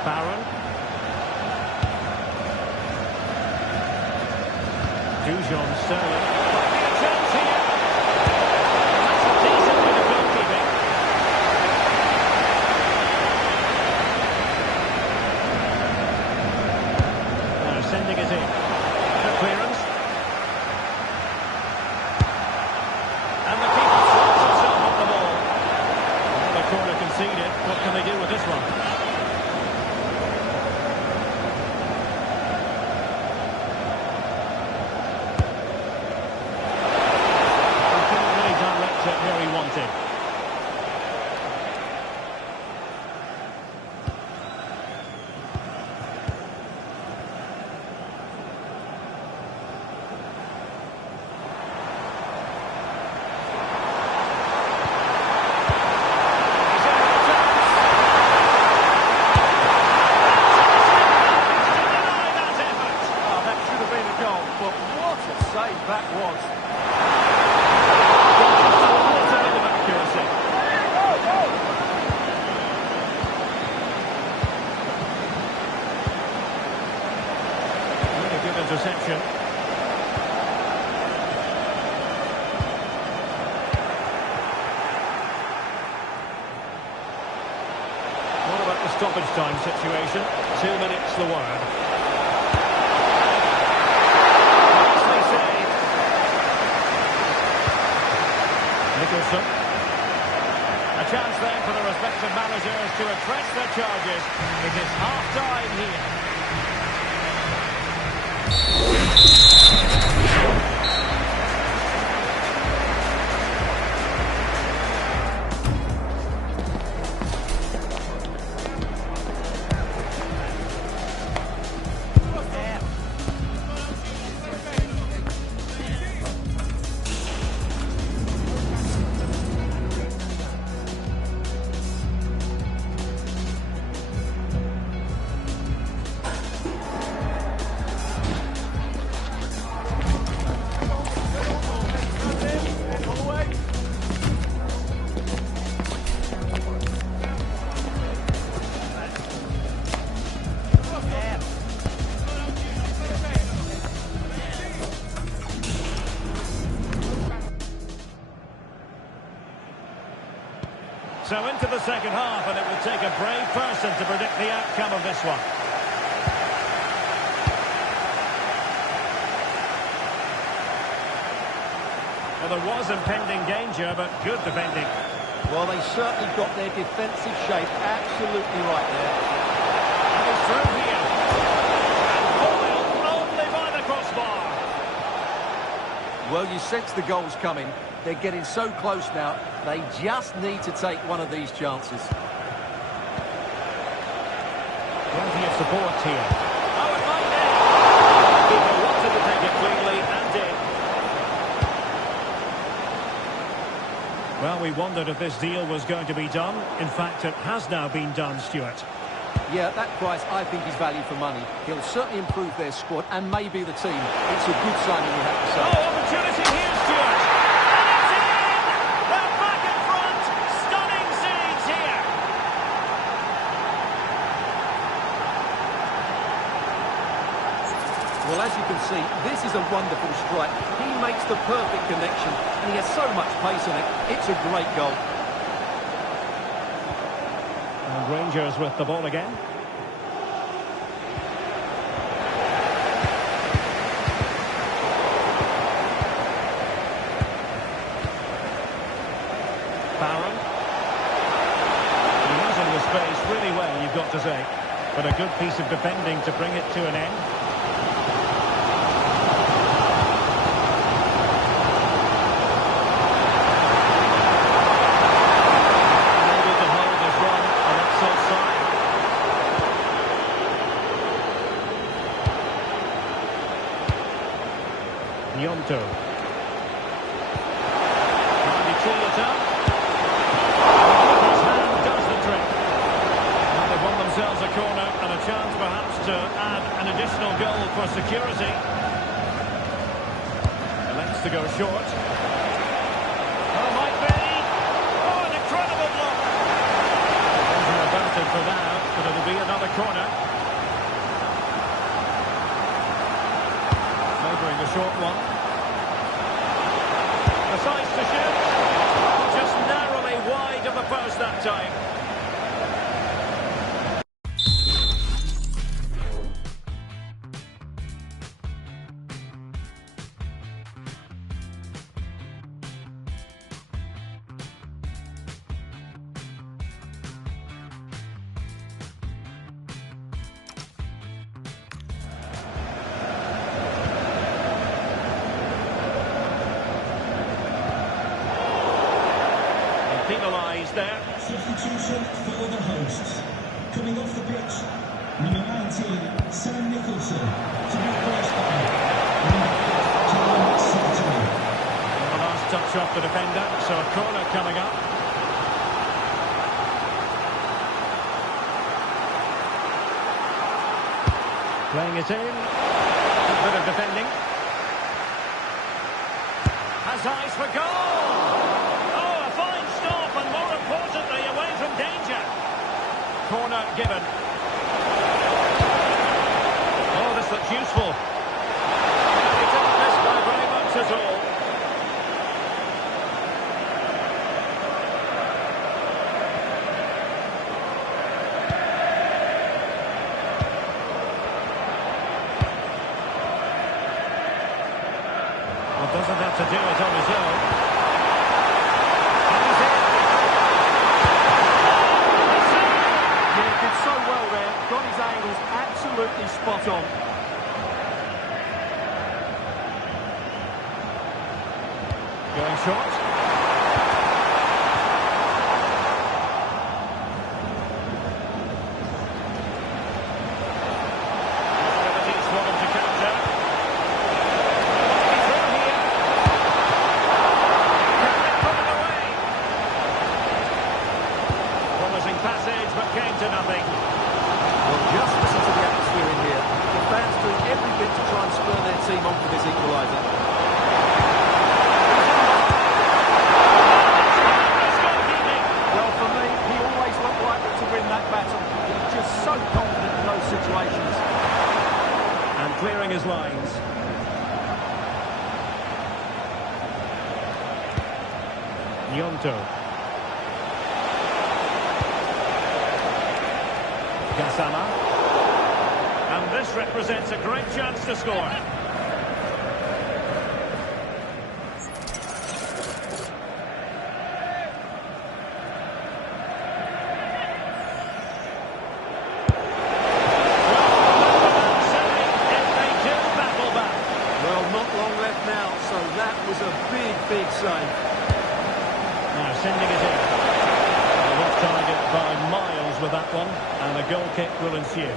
Barron. Dujon Sterling. Might be a chance here. That's a decent bit of goalkeeping. interception. What about the stoppage time situation? 2 minutes the word. Nicely saved. Nicholson. A chance then for the respective managers to address their charges. It is half-time here. So into the second half, and it will take a brave person to predict the outcome of this one. Well, there was impending danger, but good defending. Well, they certainly got their defensive shape absolutely right there. And it's through here. And foiled only by the crossbar. Well, you sense the goals coming. They're getting so close now. They just need to take one of these chances. Plenty of support here. Oh, it might be. People wanted to take it cleanly and did. Well, we wondered if this deal was going to be done. In fact, it has now been done, Stuart. Yeah, that price, I think, is value for money. He'll certainly improve their squad and maybe the team. It's a good signing, we have to say. Oh, opportunity here, Stuart. Well, as you can see, this is a wonderful strike. He makes the perfect connection, and he has so much pace on it. It's a great goal. And Rangers with the ball again. Barron. Using the space really well, you've got to say. But a good piece of defending to bring it to an end. Yonto. Trying to tee it up. His hand does the trick. And they've won themselves a corner and a chance perhaps to add an additional goal for security. Elects to go short. Oh, might be. Oh, an incredible block. They're about it for now, but it'll be another corner. Favouring the short one. Decides to shoot. Just narrowly wide of the post that time. Penalised there. Substitution for the hosts. Coming off the pitch, number 19, Sam Nicholson, to be replaced by number 8, John Sutton. The last touch off the defender, so a corner coming up. Playing it in. A bit of defending. Has eyes for goal! And more importantly, away from danger. Corner given. Oh, this looks useful. doesn't have to do it on his own. And he's in. Yeah, did so well there. Got his angles absolutely spot on. Going short. Possibilities for them to counter. He's through here. Can they put it away? Promising passage, but came to nothing. Well, just listen to the atmosphere in here. The fans doing every bit to try and spur their team on for this equaliser. Well, for me, he always looked likely to win that battle. He's just so confident in those situations. And clearing his lines. Nyonto. Gassama. And this represents a great chance to score. Well, not long left now, so that was a big, big save. Now sending it in. Well, off target by miles with that one, and a goal kick will ensue.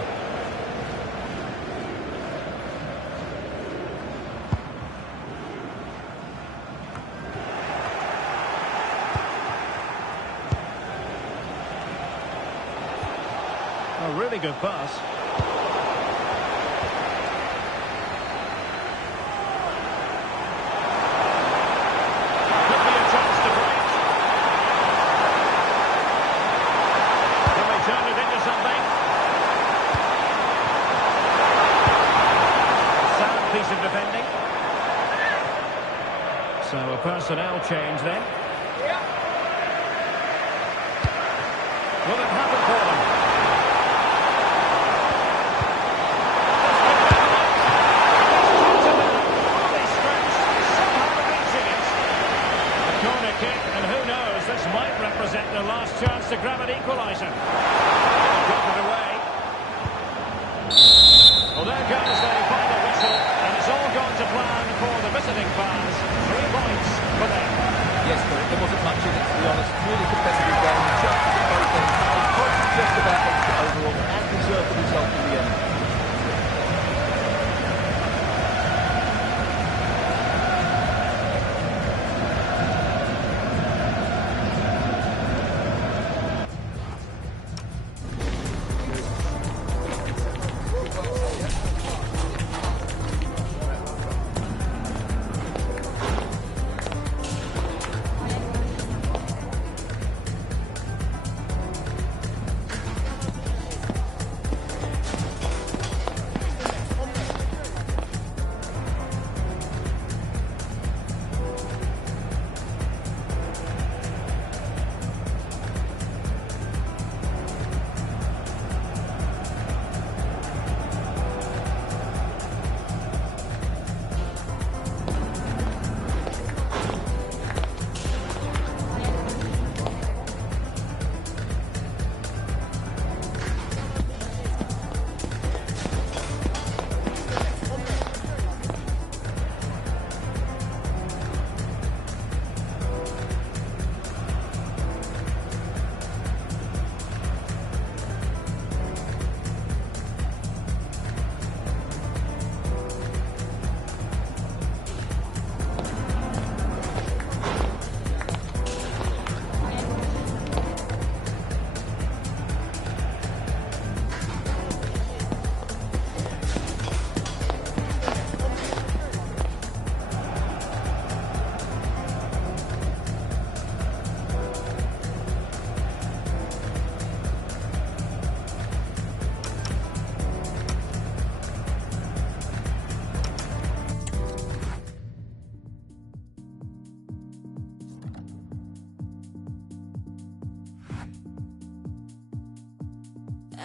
A really good pass. Could be a chance to break. Can they turn it into something? Sound piece of defending. So a personnel change then. Will it happen for them? This might represent their last chance to grab an equaliser. Got it away. Well, there goes the final whistle, and it's all gone to plan for the visiting fans. 3 points for them. Yes, there wasn't much in it, to be honest. Really competitive game. Chances at both ends. They probably just about edged it overall and deserved the result in the end.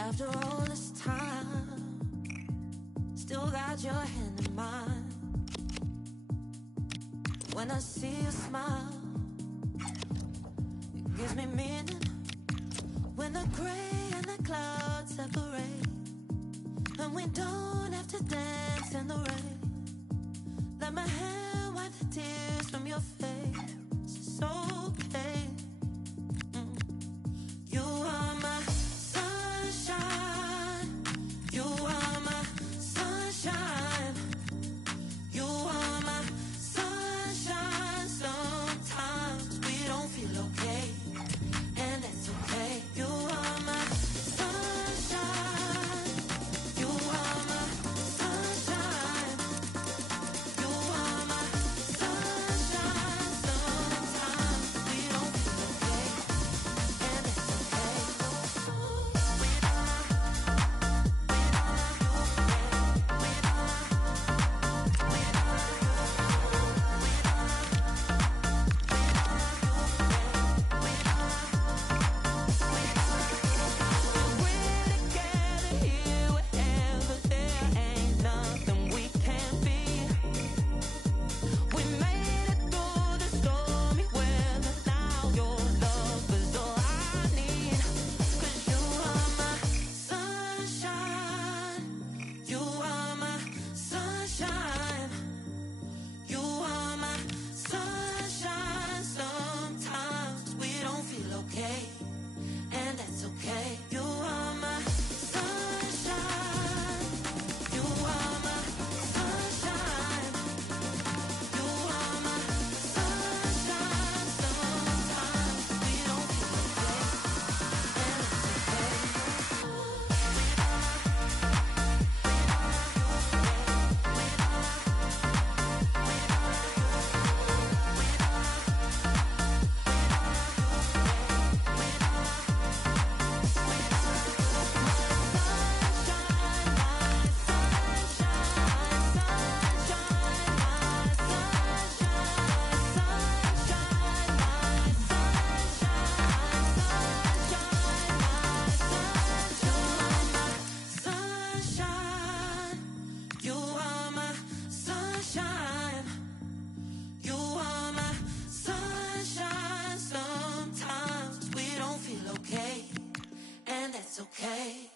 After all this time, still got your hand in mine. When I see you smile, it gives me meaning. When the gray and the clouds separate, and we don't have to dance in the rain. Let my hand wipe the tears from your face. It's okay. You are my sunshine. You are my sunshine. You are my sunshine. Sometimes we don't feel okay, and that's okay. You are my sunshine. You are my sunshine. You are my sunshine. Sometimes we don't feel okay, and that's okay. We're together here wherever there ain't nothing we can't be. We made it through the stormy weather. Now your love is all I need. 'Cause you are my sunshine. You are my sunshine. You are my sunshine. Sometimes we don't feel okay, and that's okay. You are my sunshine. You are my sunshine. You are my sunshine. Sometimes we don't feel okay, and that's sunshine. You are my sunshine. You are my sunshine. Sometimes we don't feel okay, and that's okay.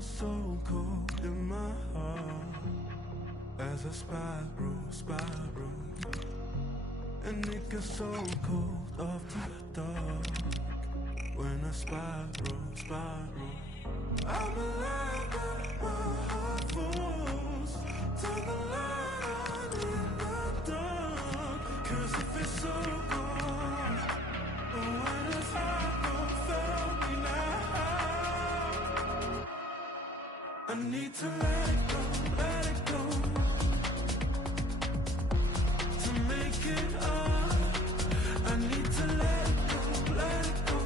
so cold in my heart as I spiral, and it gets so cold after dark when I spiral. I'm alive, but my heart falls to the line in the dark. 'Cause if it's so cold, when it's hot, don't fail me now. I need to let it go, to make it up. I need to let it go.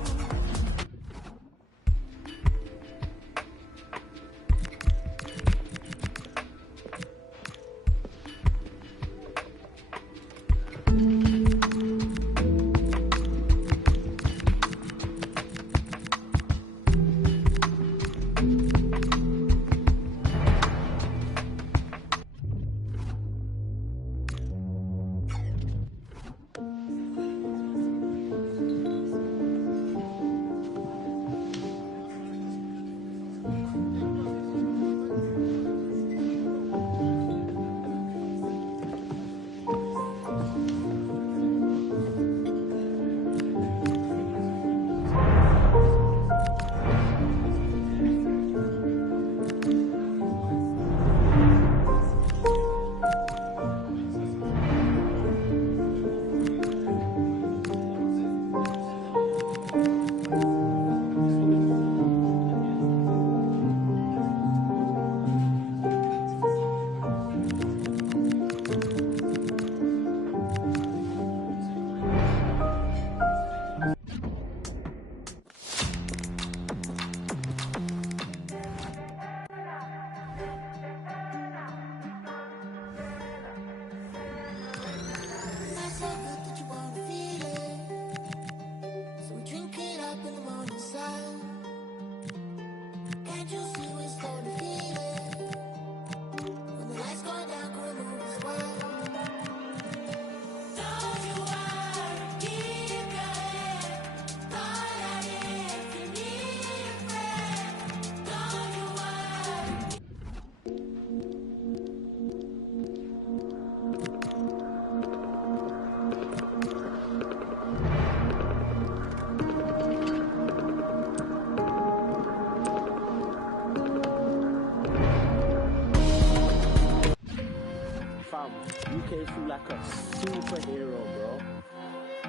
You came through like a superhero, bro.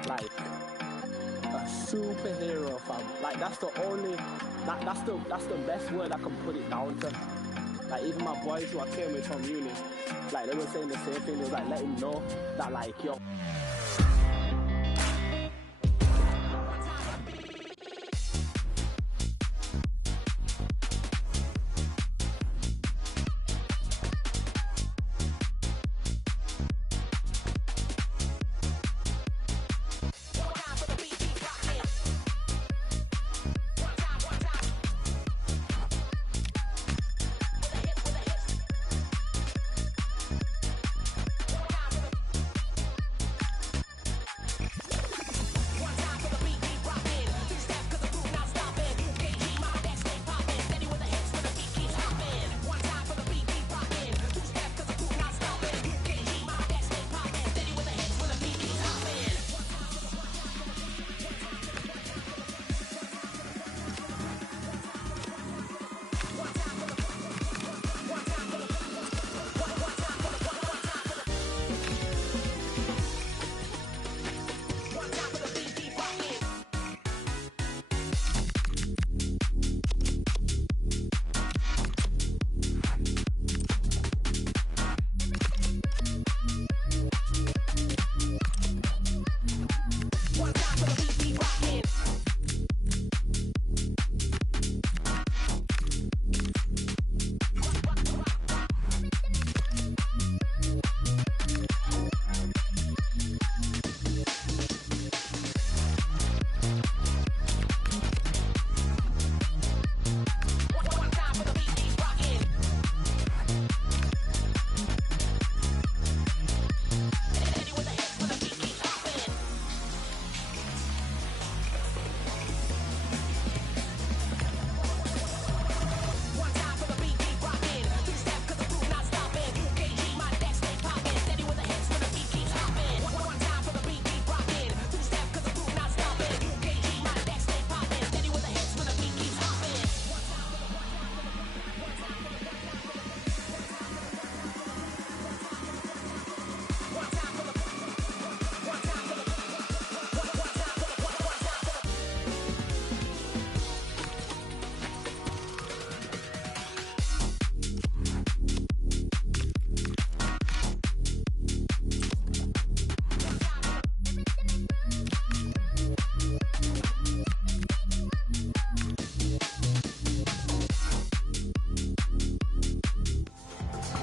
Like a superhero, fam. Like that's the only, that's the best word I can put it down to. Like even my boys who I came with from uni, like they were saying the same thing. They was like letting know that like yo.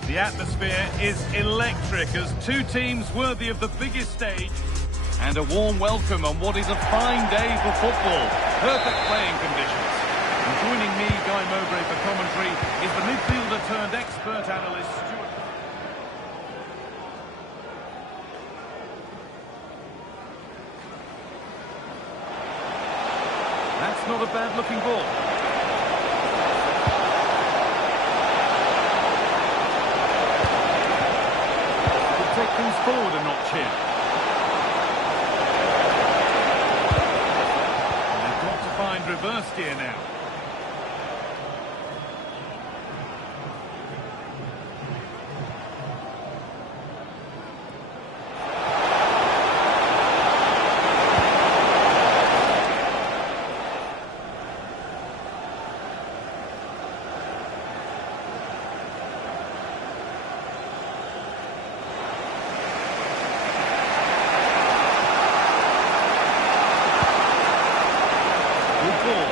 The atmosphere is electric as two teams worthy of the biggest stage. And a warm welcome on what is a fine day for football. Perfect playing conditions. And joining me, Guy Mowbray, for commentary is the midfielder turned expert analyst, Stuart. That's not a bad-looking ball. Could take things forward a notch here. And they've got to find reverse gear now.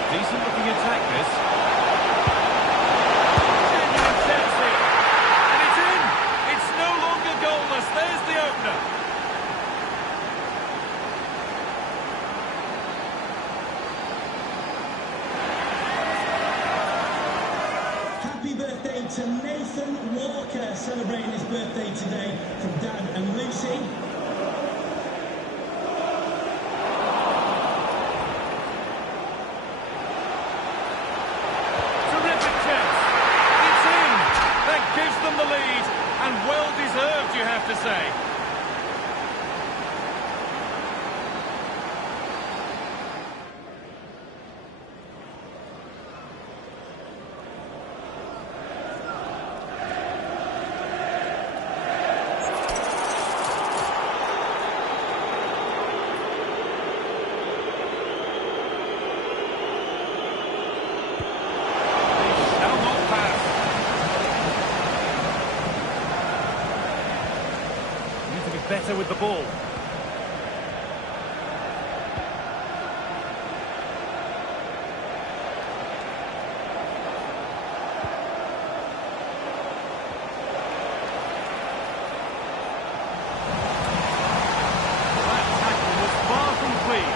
Decent looking attack, this. Genuine chance here. And it's in! It's no longer goalless. There's the opener. Happy birthday to Nathan Walker, celebrating his birthday today from Dad and Lucy. Gives them the lead, and well deserved, you have to say. Better with the ball. That tackle was far from clean.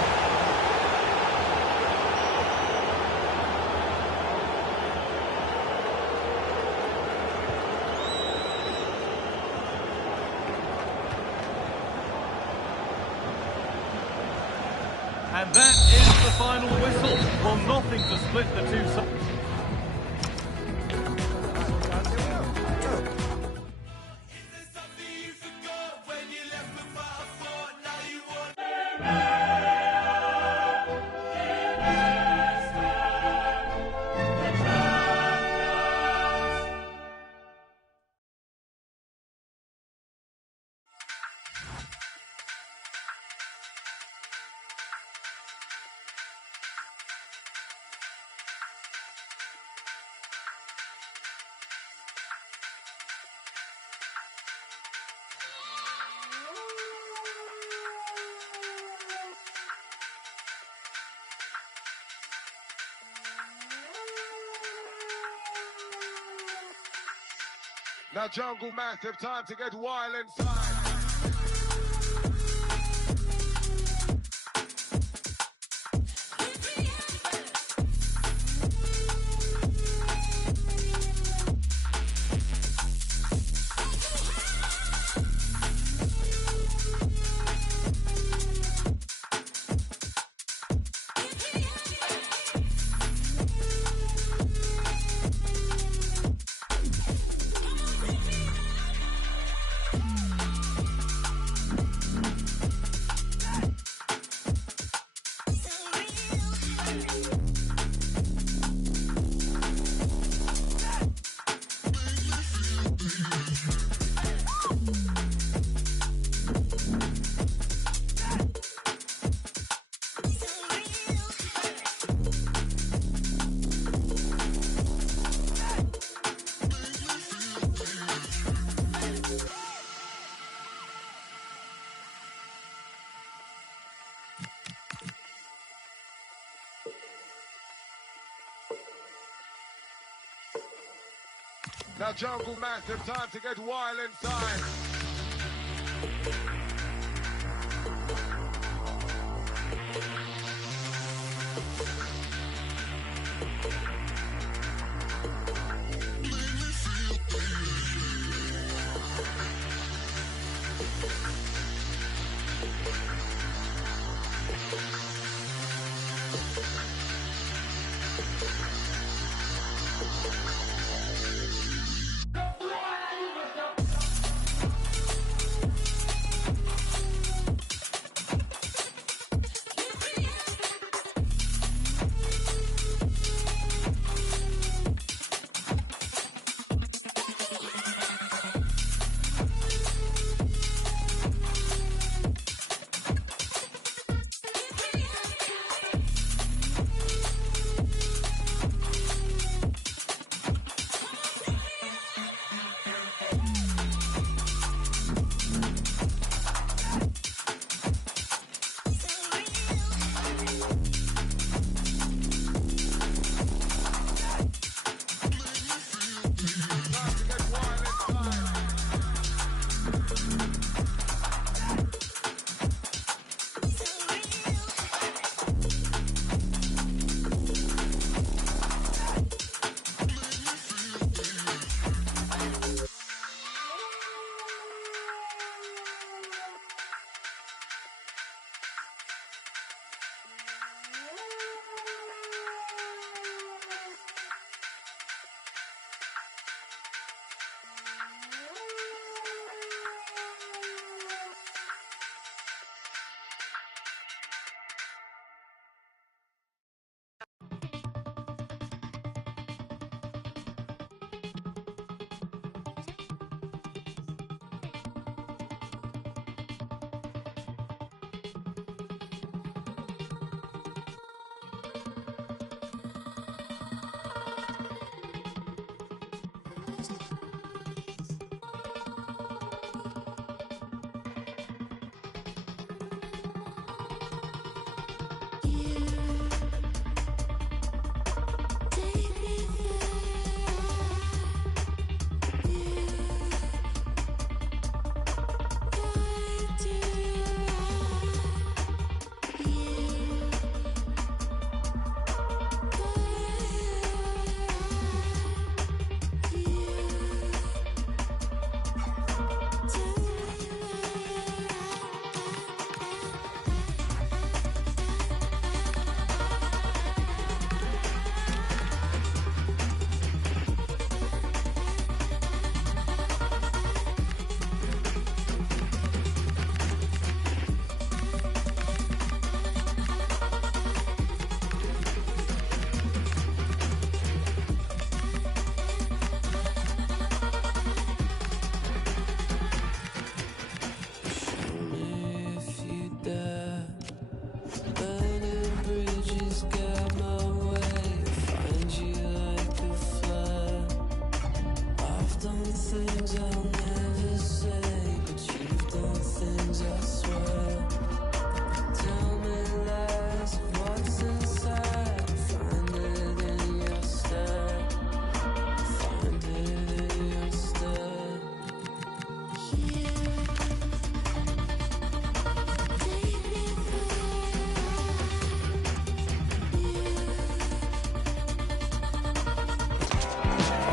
And that is the final whistle. Well, nothing to split the two sides. Now Jungle Massive, time to get wild inside. Now Jungle Massive, time to get wild inside.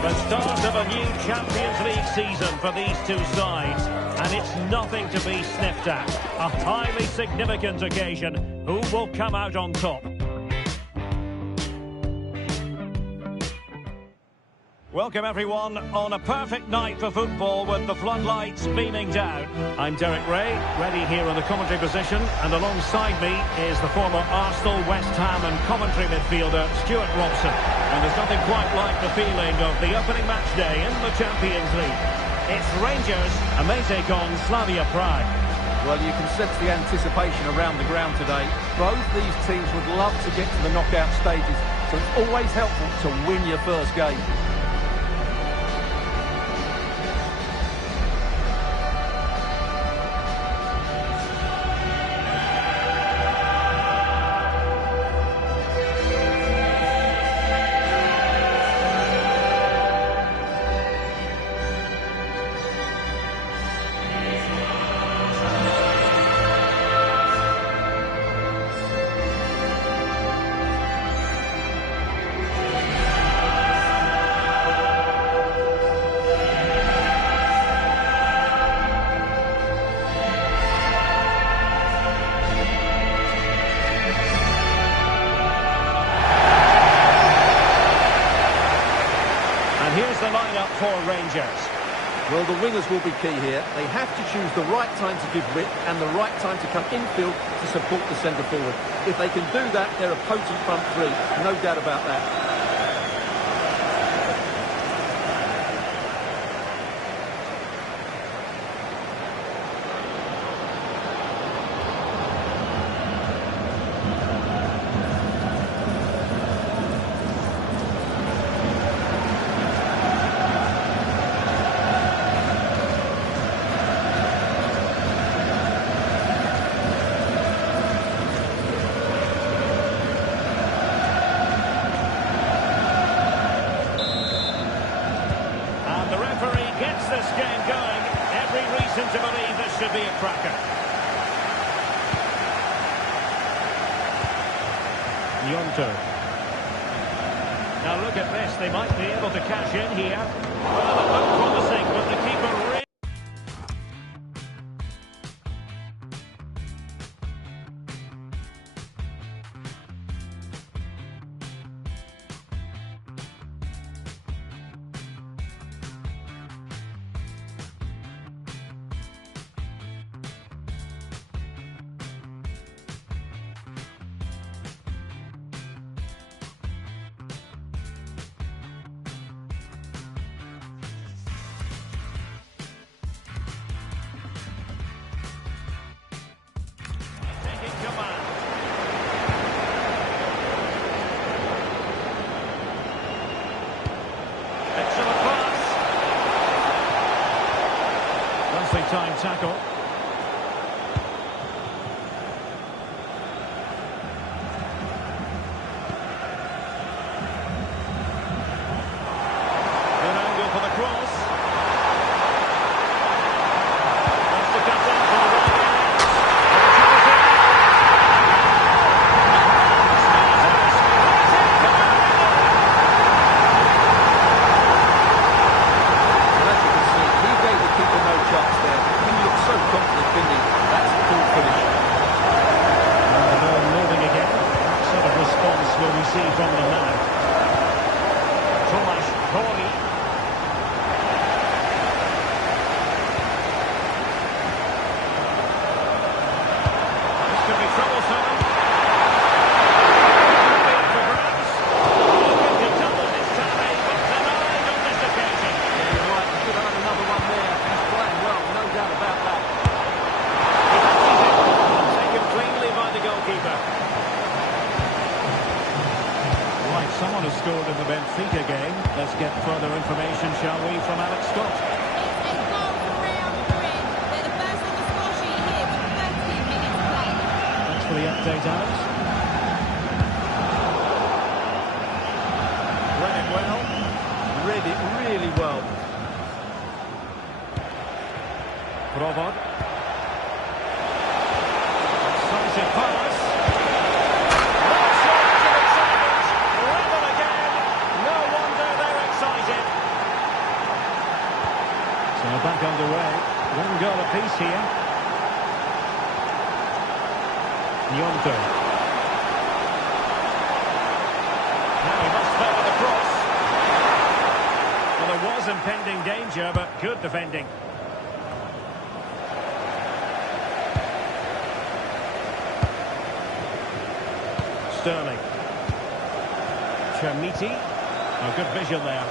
The start of a new Champions League season for these two sides, and it's nothing to be sniffed at. A highly significant occasion. Who will come out on top? Welcome everyone on a perfect night for football with the floodlights beaming down. I'm Derek Ray, ready here on the commentary position, and alongside me is the former Arsenal, West Ham and commentary midfielder Stuart Robson. And there's nothing quite like the feeling of the opening match day in the Champions League. It's Rangers, Amazekon Slavia Prague. Well, you can sense the anticipation around the ground today. Both these teams would love to get to the knockout stages, so it's always helpful to win your first game. Well, the wingers will be key here. They have to choose the right time to give width and the right time to come infield to support the centre forward. If they can do that, they're a potent front three. No doubt about that. This game going. Every reason to believe this should be a cracker. Yonto. Now look at this. They might be able to cash in here. Well, it looked promising, but the keeper really... Time tackle. Good angle for the cross. Wants to cut in for the right As you can see, he gave the keeper no chance there. He looked so confident, didn't he? That's the full finish. And the ball moving again. What sort of response will we see from them now? Tomasz Kori. This could be troublesome. For grabs. Looking to double his tally, but denied on this occasion. Yeah, you're right. Should have had another one there. He's playing well, no doubt about that. He fancies it. Taken cleanly by the goalkeeper. Right, someone has scored in the Benfica game. Let's get further information, shall we, from Alex Scott. It's a goal for Real Madrid. They're the first on the score sheet here with 13 minutes played. Thanks for the update, Alex. Read it well. Read it really well. Provod. Decisive pass. What shot to excitement. Rebel again. No wonder they're excited. So back underway. One goal apiece here. Yonto. Now he must follow the cross. Well, there was impending danger, but good defending. Sterling. Chermiti. Oh, good vision there.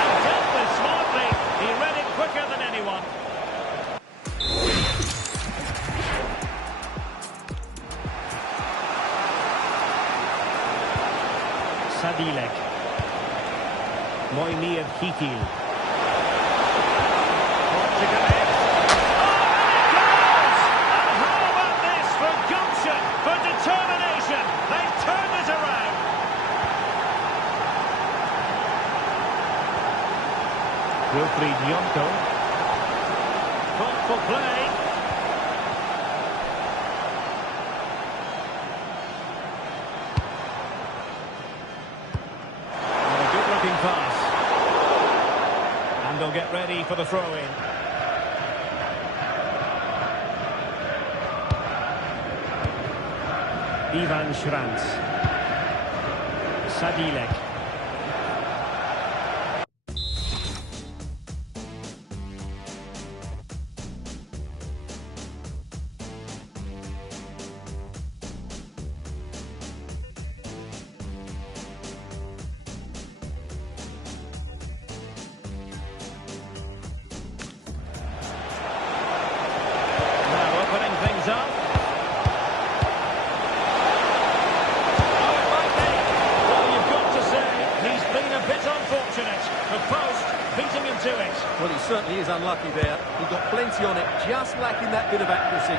And dealt with smartly. He read it quicker than anyone. Sadilek. Moimir Hikil. Portugal. For determination, they've turned it around. Wilfried Yonto. Thoughtful play. And a good-looking pass. And they'll get ready for the throw-in. Ivan Schranz. Sadilek. is unlucky there. He got plenty on it, just lacking that bit of accuracy.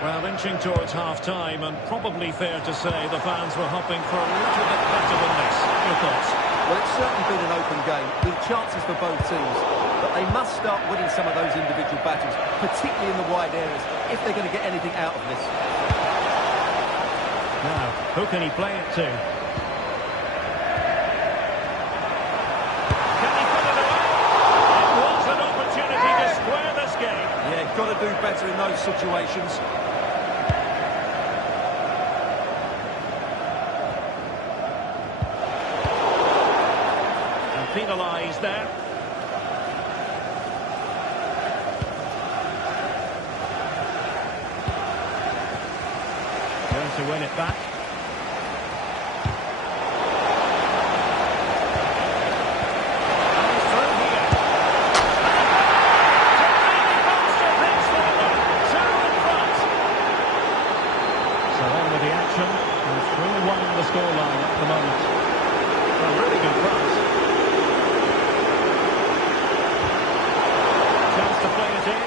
Well, inching towards half-time, and probably fair to say the fans were hoping for a little bit better than this. Your thoughts? Well, it's certainly been an open game, with chances for both teams. But they must start winning some of those individual battles, particularly in the wide areas, if they're going to get anything out of this. Now, who can he play it to? Can he put it away? It was an opportunity to square this game. Yeah, got to do better in those situations. Penalised there. Going to win it back. And he's through here. Really faster things forward. Two in front. So on with the action. And 3-1 the scoreline at the moment. A really good pass. To play it in.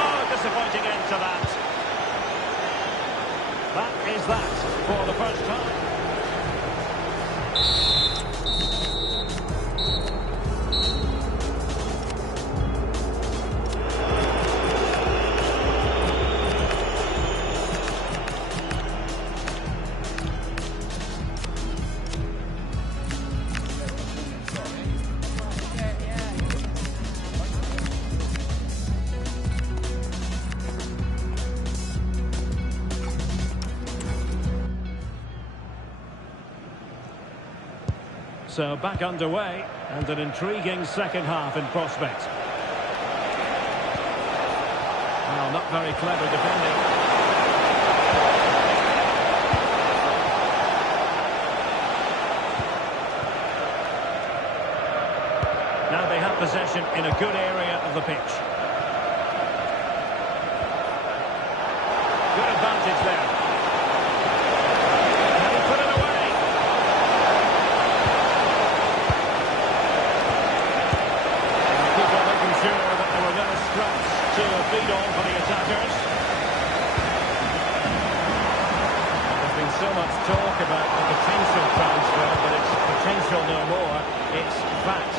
Oh, disappointing end to that. That is that for the first time. So back underway, and an intriguing second half in prospect. Well, not very clever defending. Now they have possession in a good area of the pitch. Good advantage there. Can he put it away? Sure that there were no scraps to feed on for the attackers. There's been so much talk about the potential transfer, but it's potential no more, it's fact.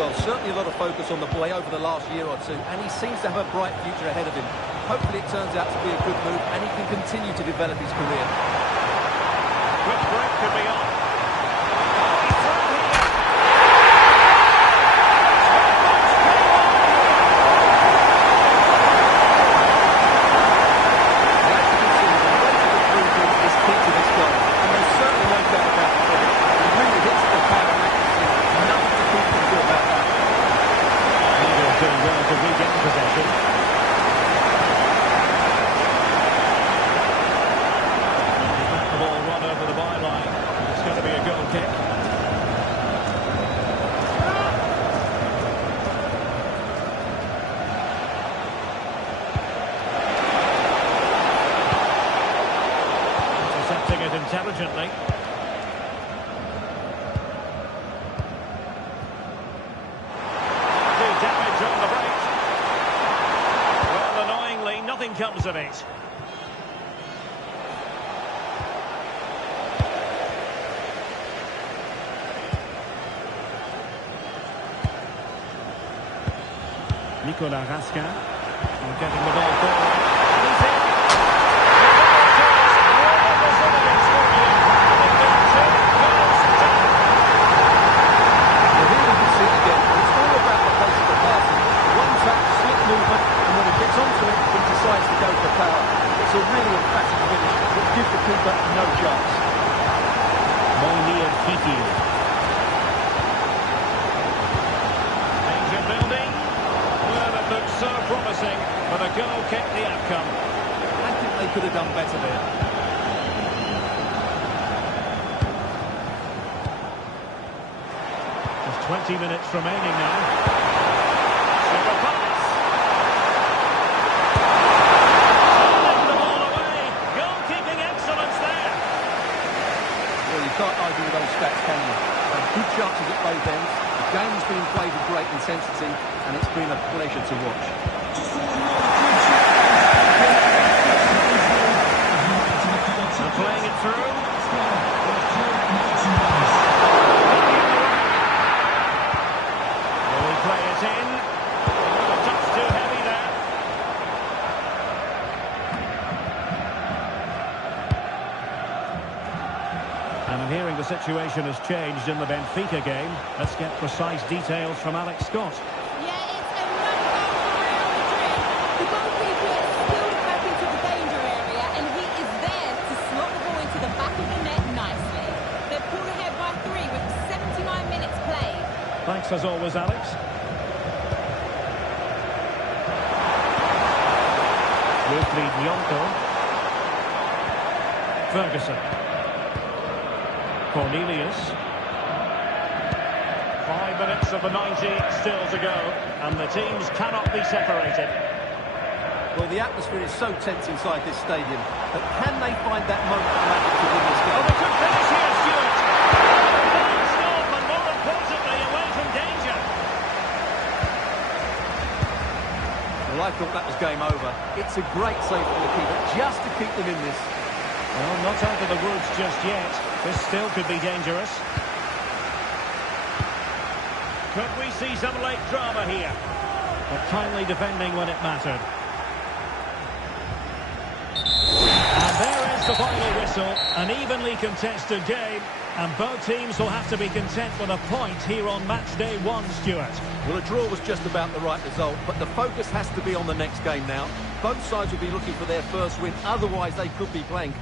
Well, certainly a lot of focus on the boy over the last year or two, and he seems to have a bright future ahead of him. Hopefully it turns out to be a good move, and he can continue to develop his career. Quick break could be on. Intelligently. Do damage on the break. Well, annoyingly, nothing comes of it. Nicolas Raskin getting the ball forward. And he's in. It's a really emphatic finish that gives the keeper no chance. Danger building. Well, it looks so promising, but a goal kept the outcome. I think they could have done better there. Just 20 minutes remaining now. Super pass. Sending the ball away. Goalkeeping excellence there. Well, you can't argue with those stats, can you? A good game's been played with great intensity, and it's been a pleasure to watch. And playing it through. Will he play it in? A touch too heavy there. And I'm hearing the situation has changed in the Benfica game. Let's get precise details from Alex Scott. Yeah, it's another goal for Real Madrid. The goalkeeper is spilled back into the danger area, and he is there to slot the ball into the back of the net nicely. They're pulled ahead by 3 with 79 minutes played. Thanks as always, Alex. Wilfried Nyonko. Ferguson. Cornelius. 5 minutes of the 90 still to go, and the teams cannot be separated. Well, the atmosphere is so tense inside this stadium, but can they find that moment of magic to win this game? Oh, they could finish here, Stuart. Don't stop, and more importantly, away from danger. Well, I thought that was game over. It's a great save from the keeper, just to keep them in this. Well, not out of the woods just yet. This still could be dangerous. Could we see some late drama here? But kindly defending when it mattered. And there is the final whistle. An evenly contested game. And both teams will have to be content with a point here on match day 1, Stuart. Well, a draw was just about the right result, but the focus has to be on the next game now. Both sides will be looking for their first win, otherwise they could be playing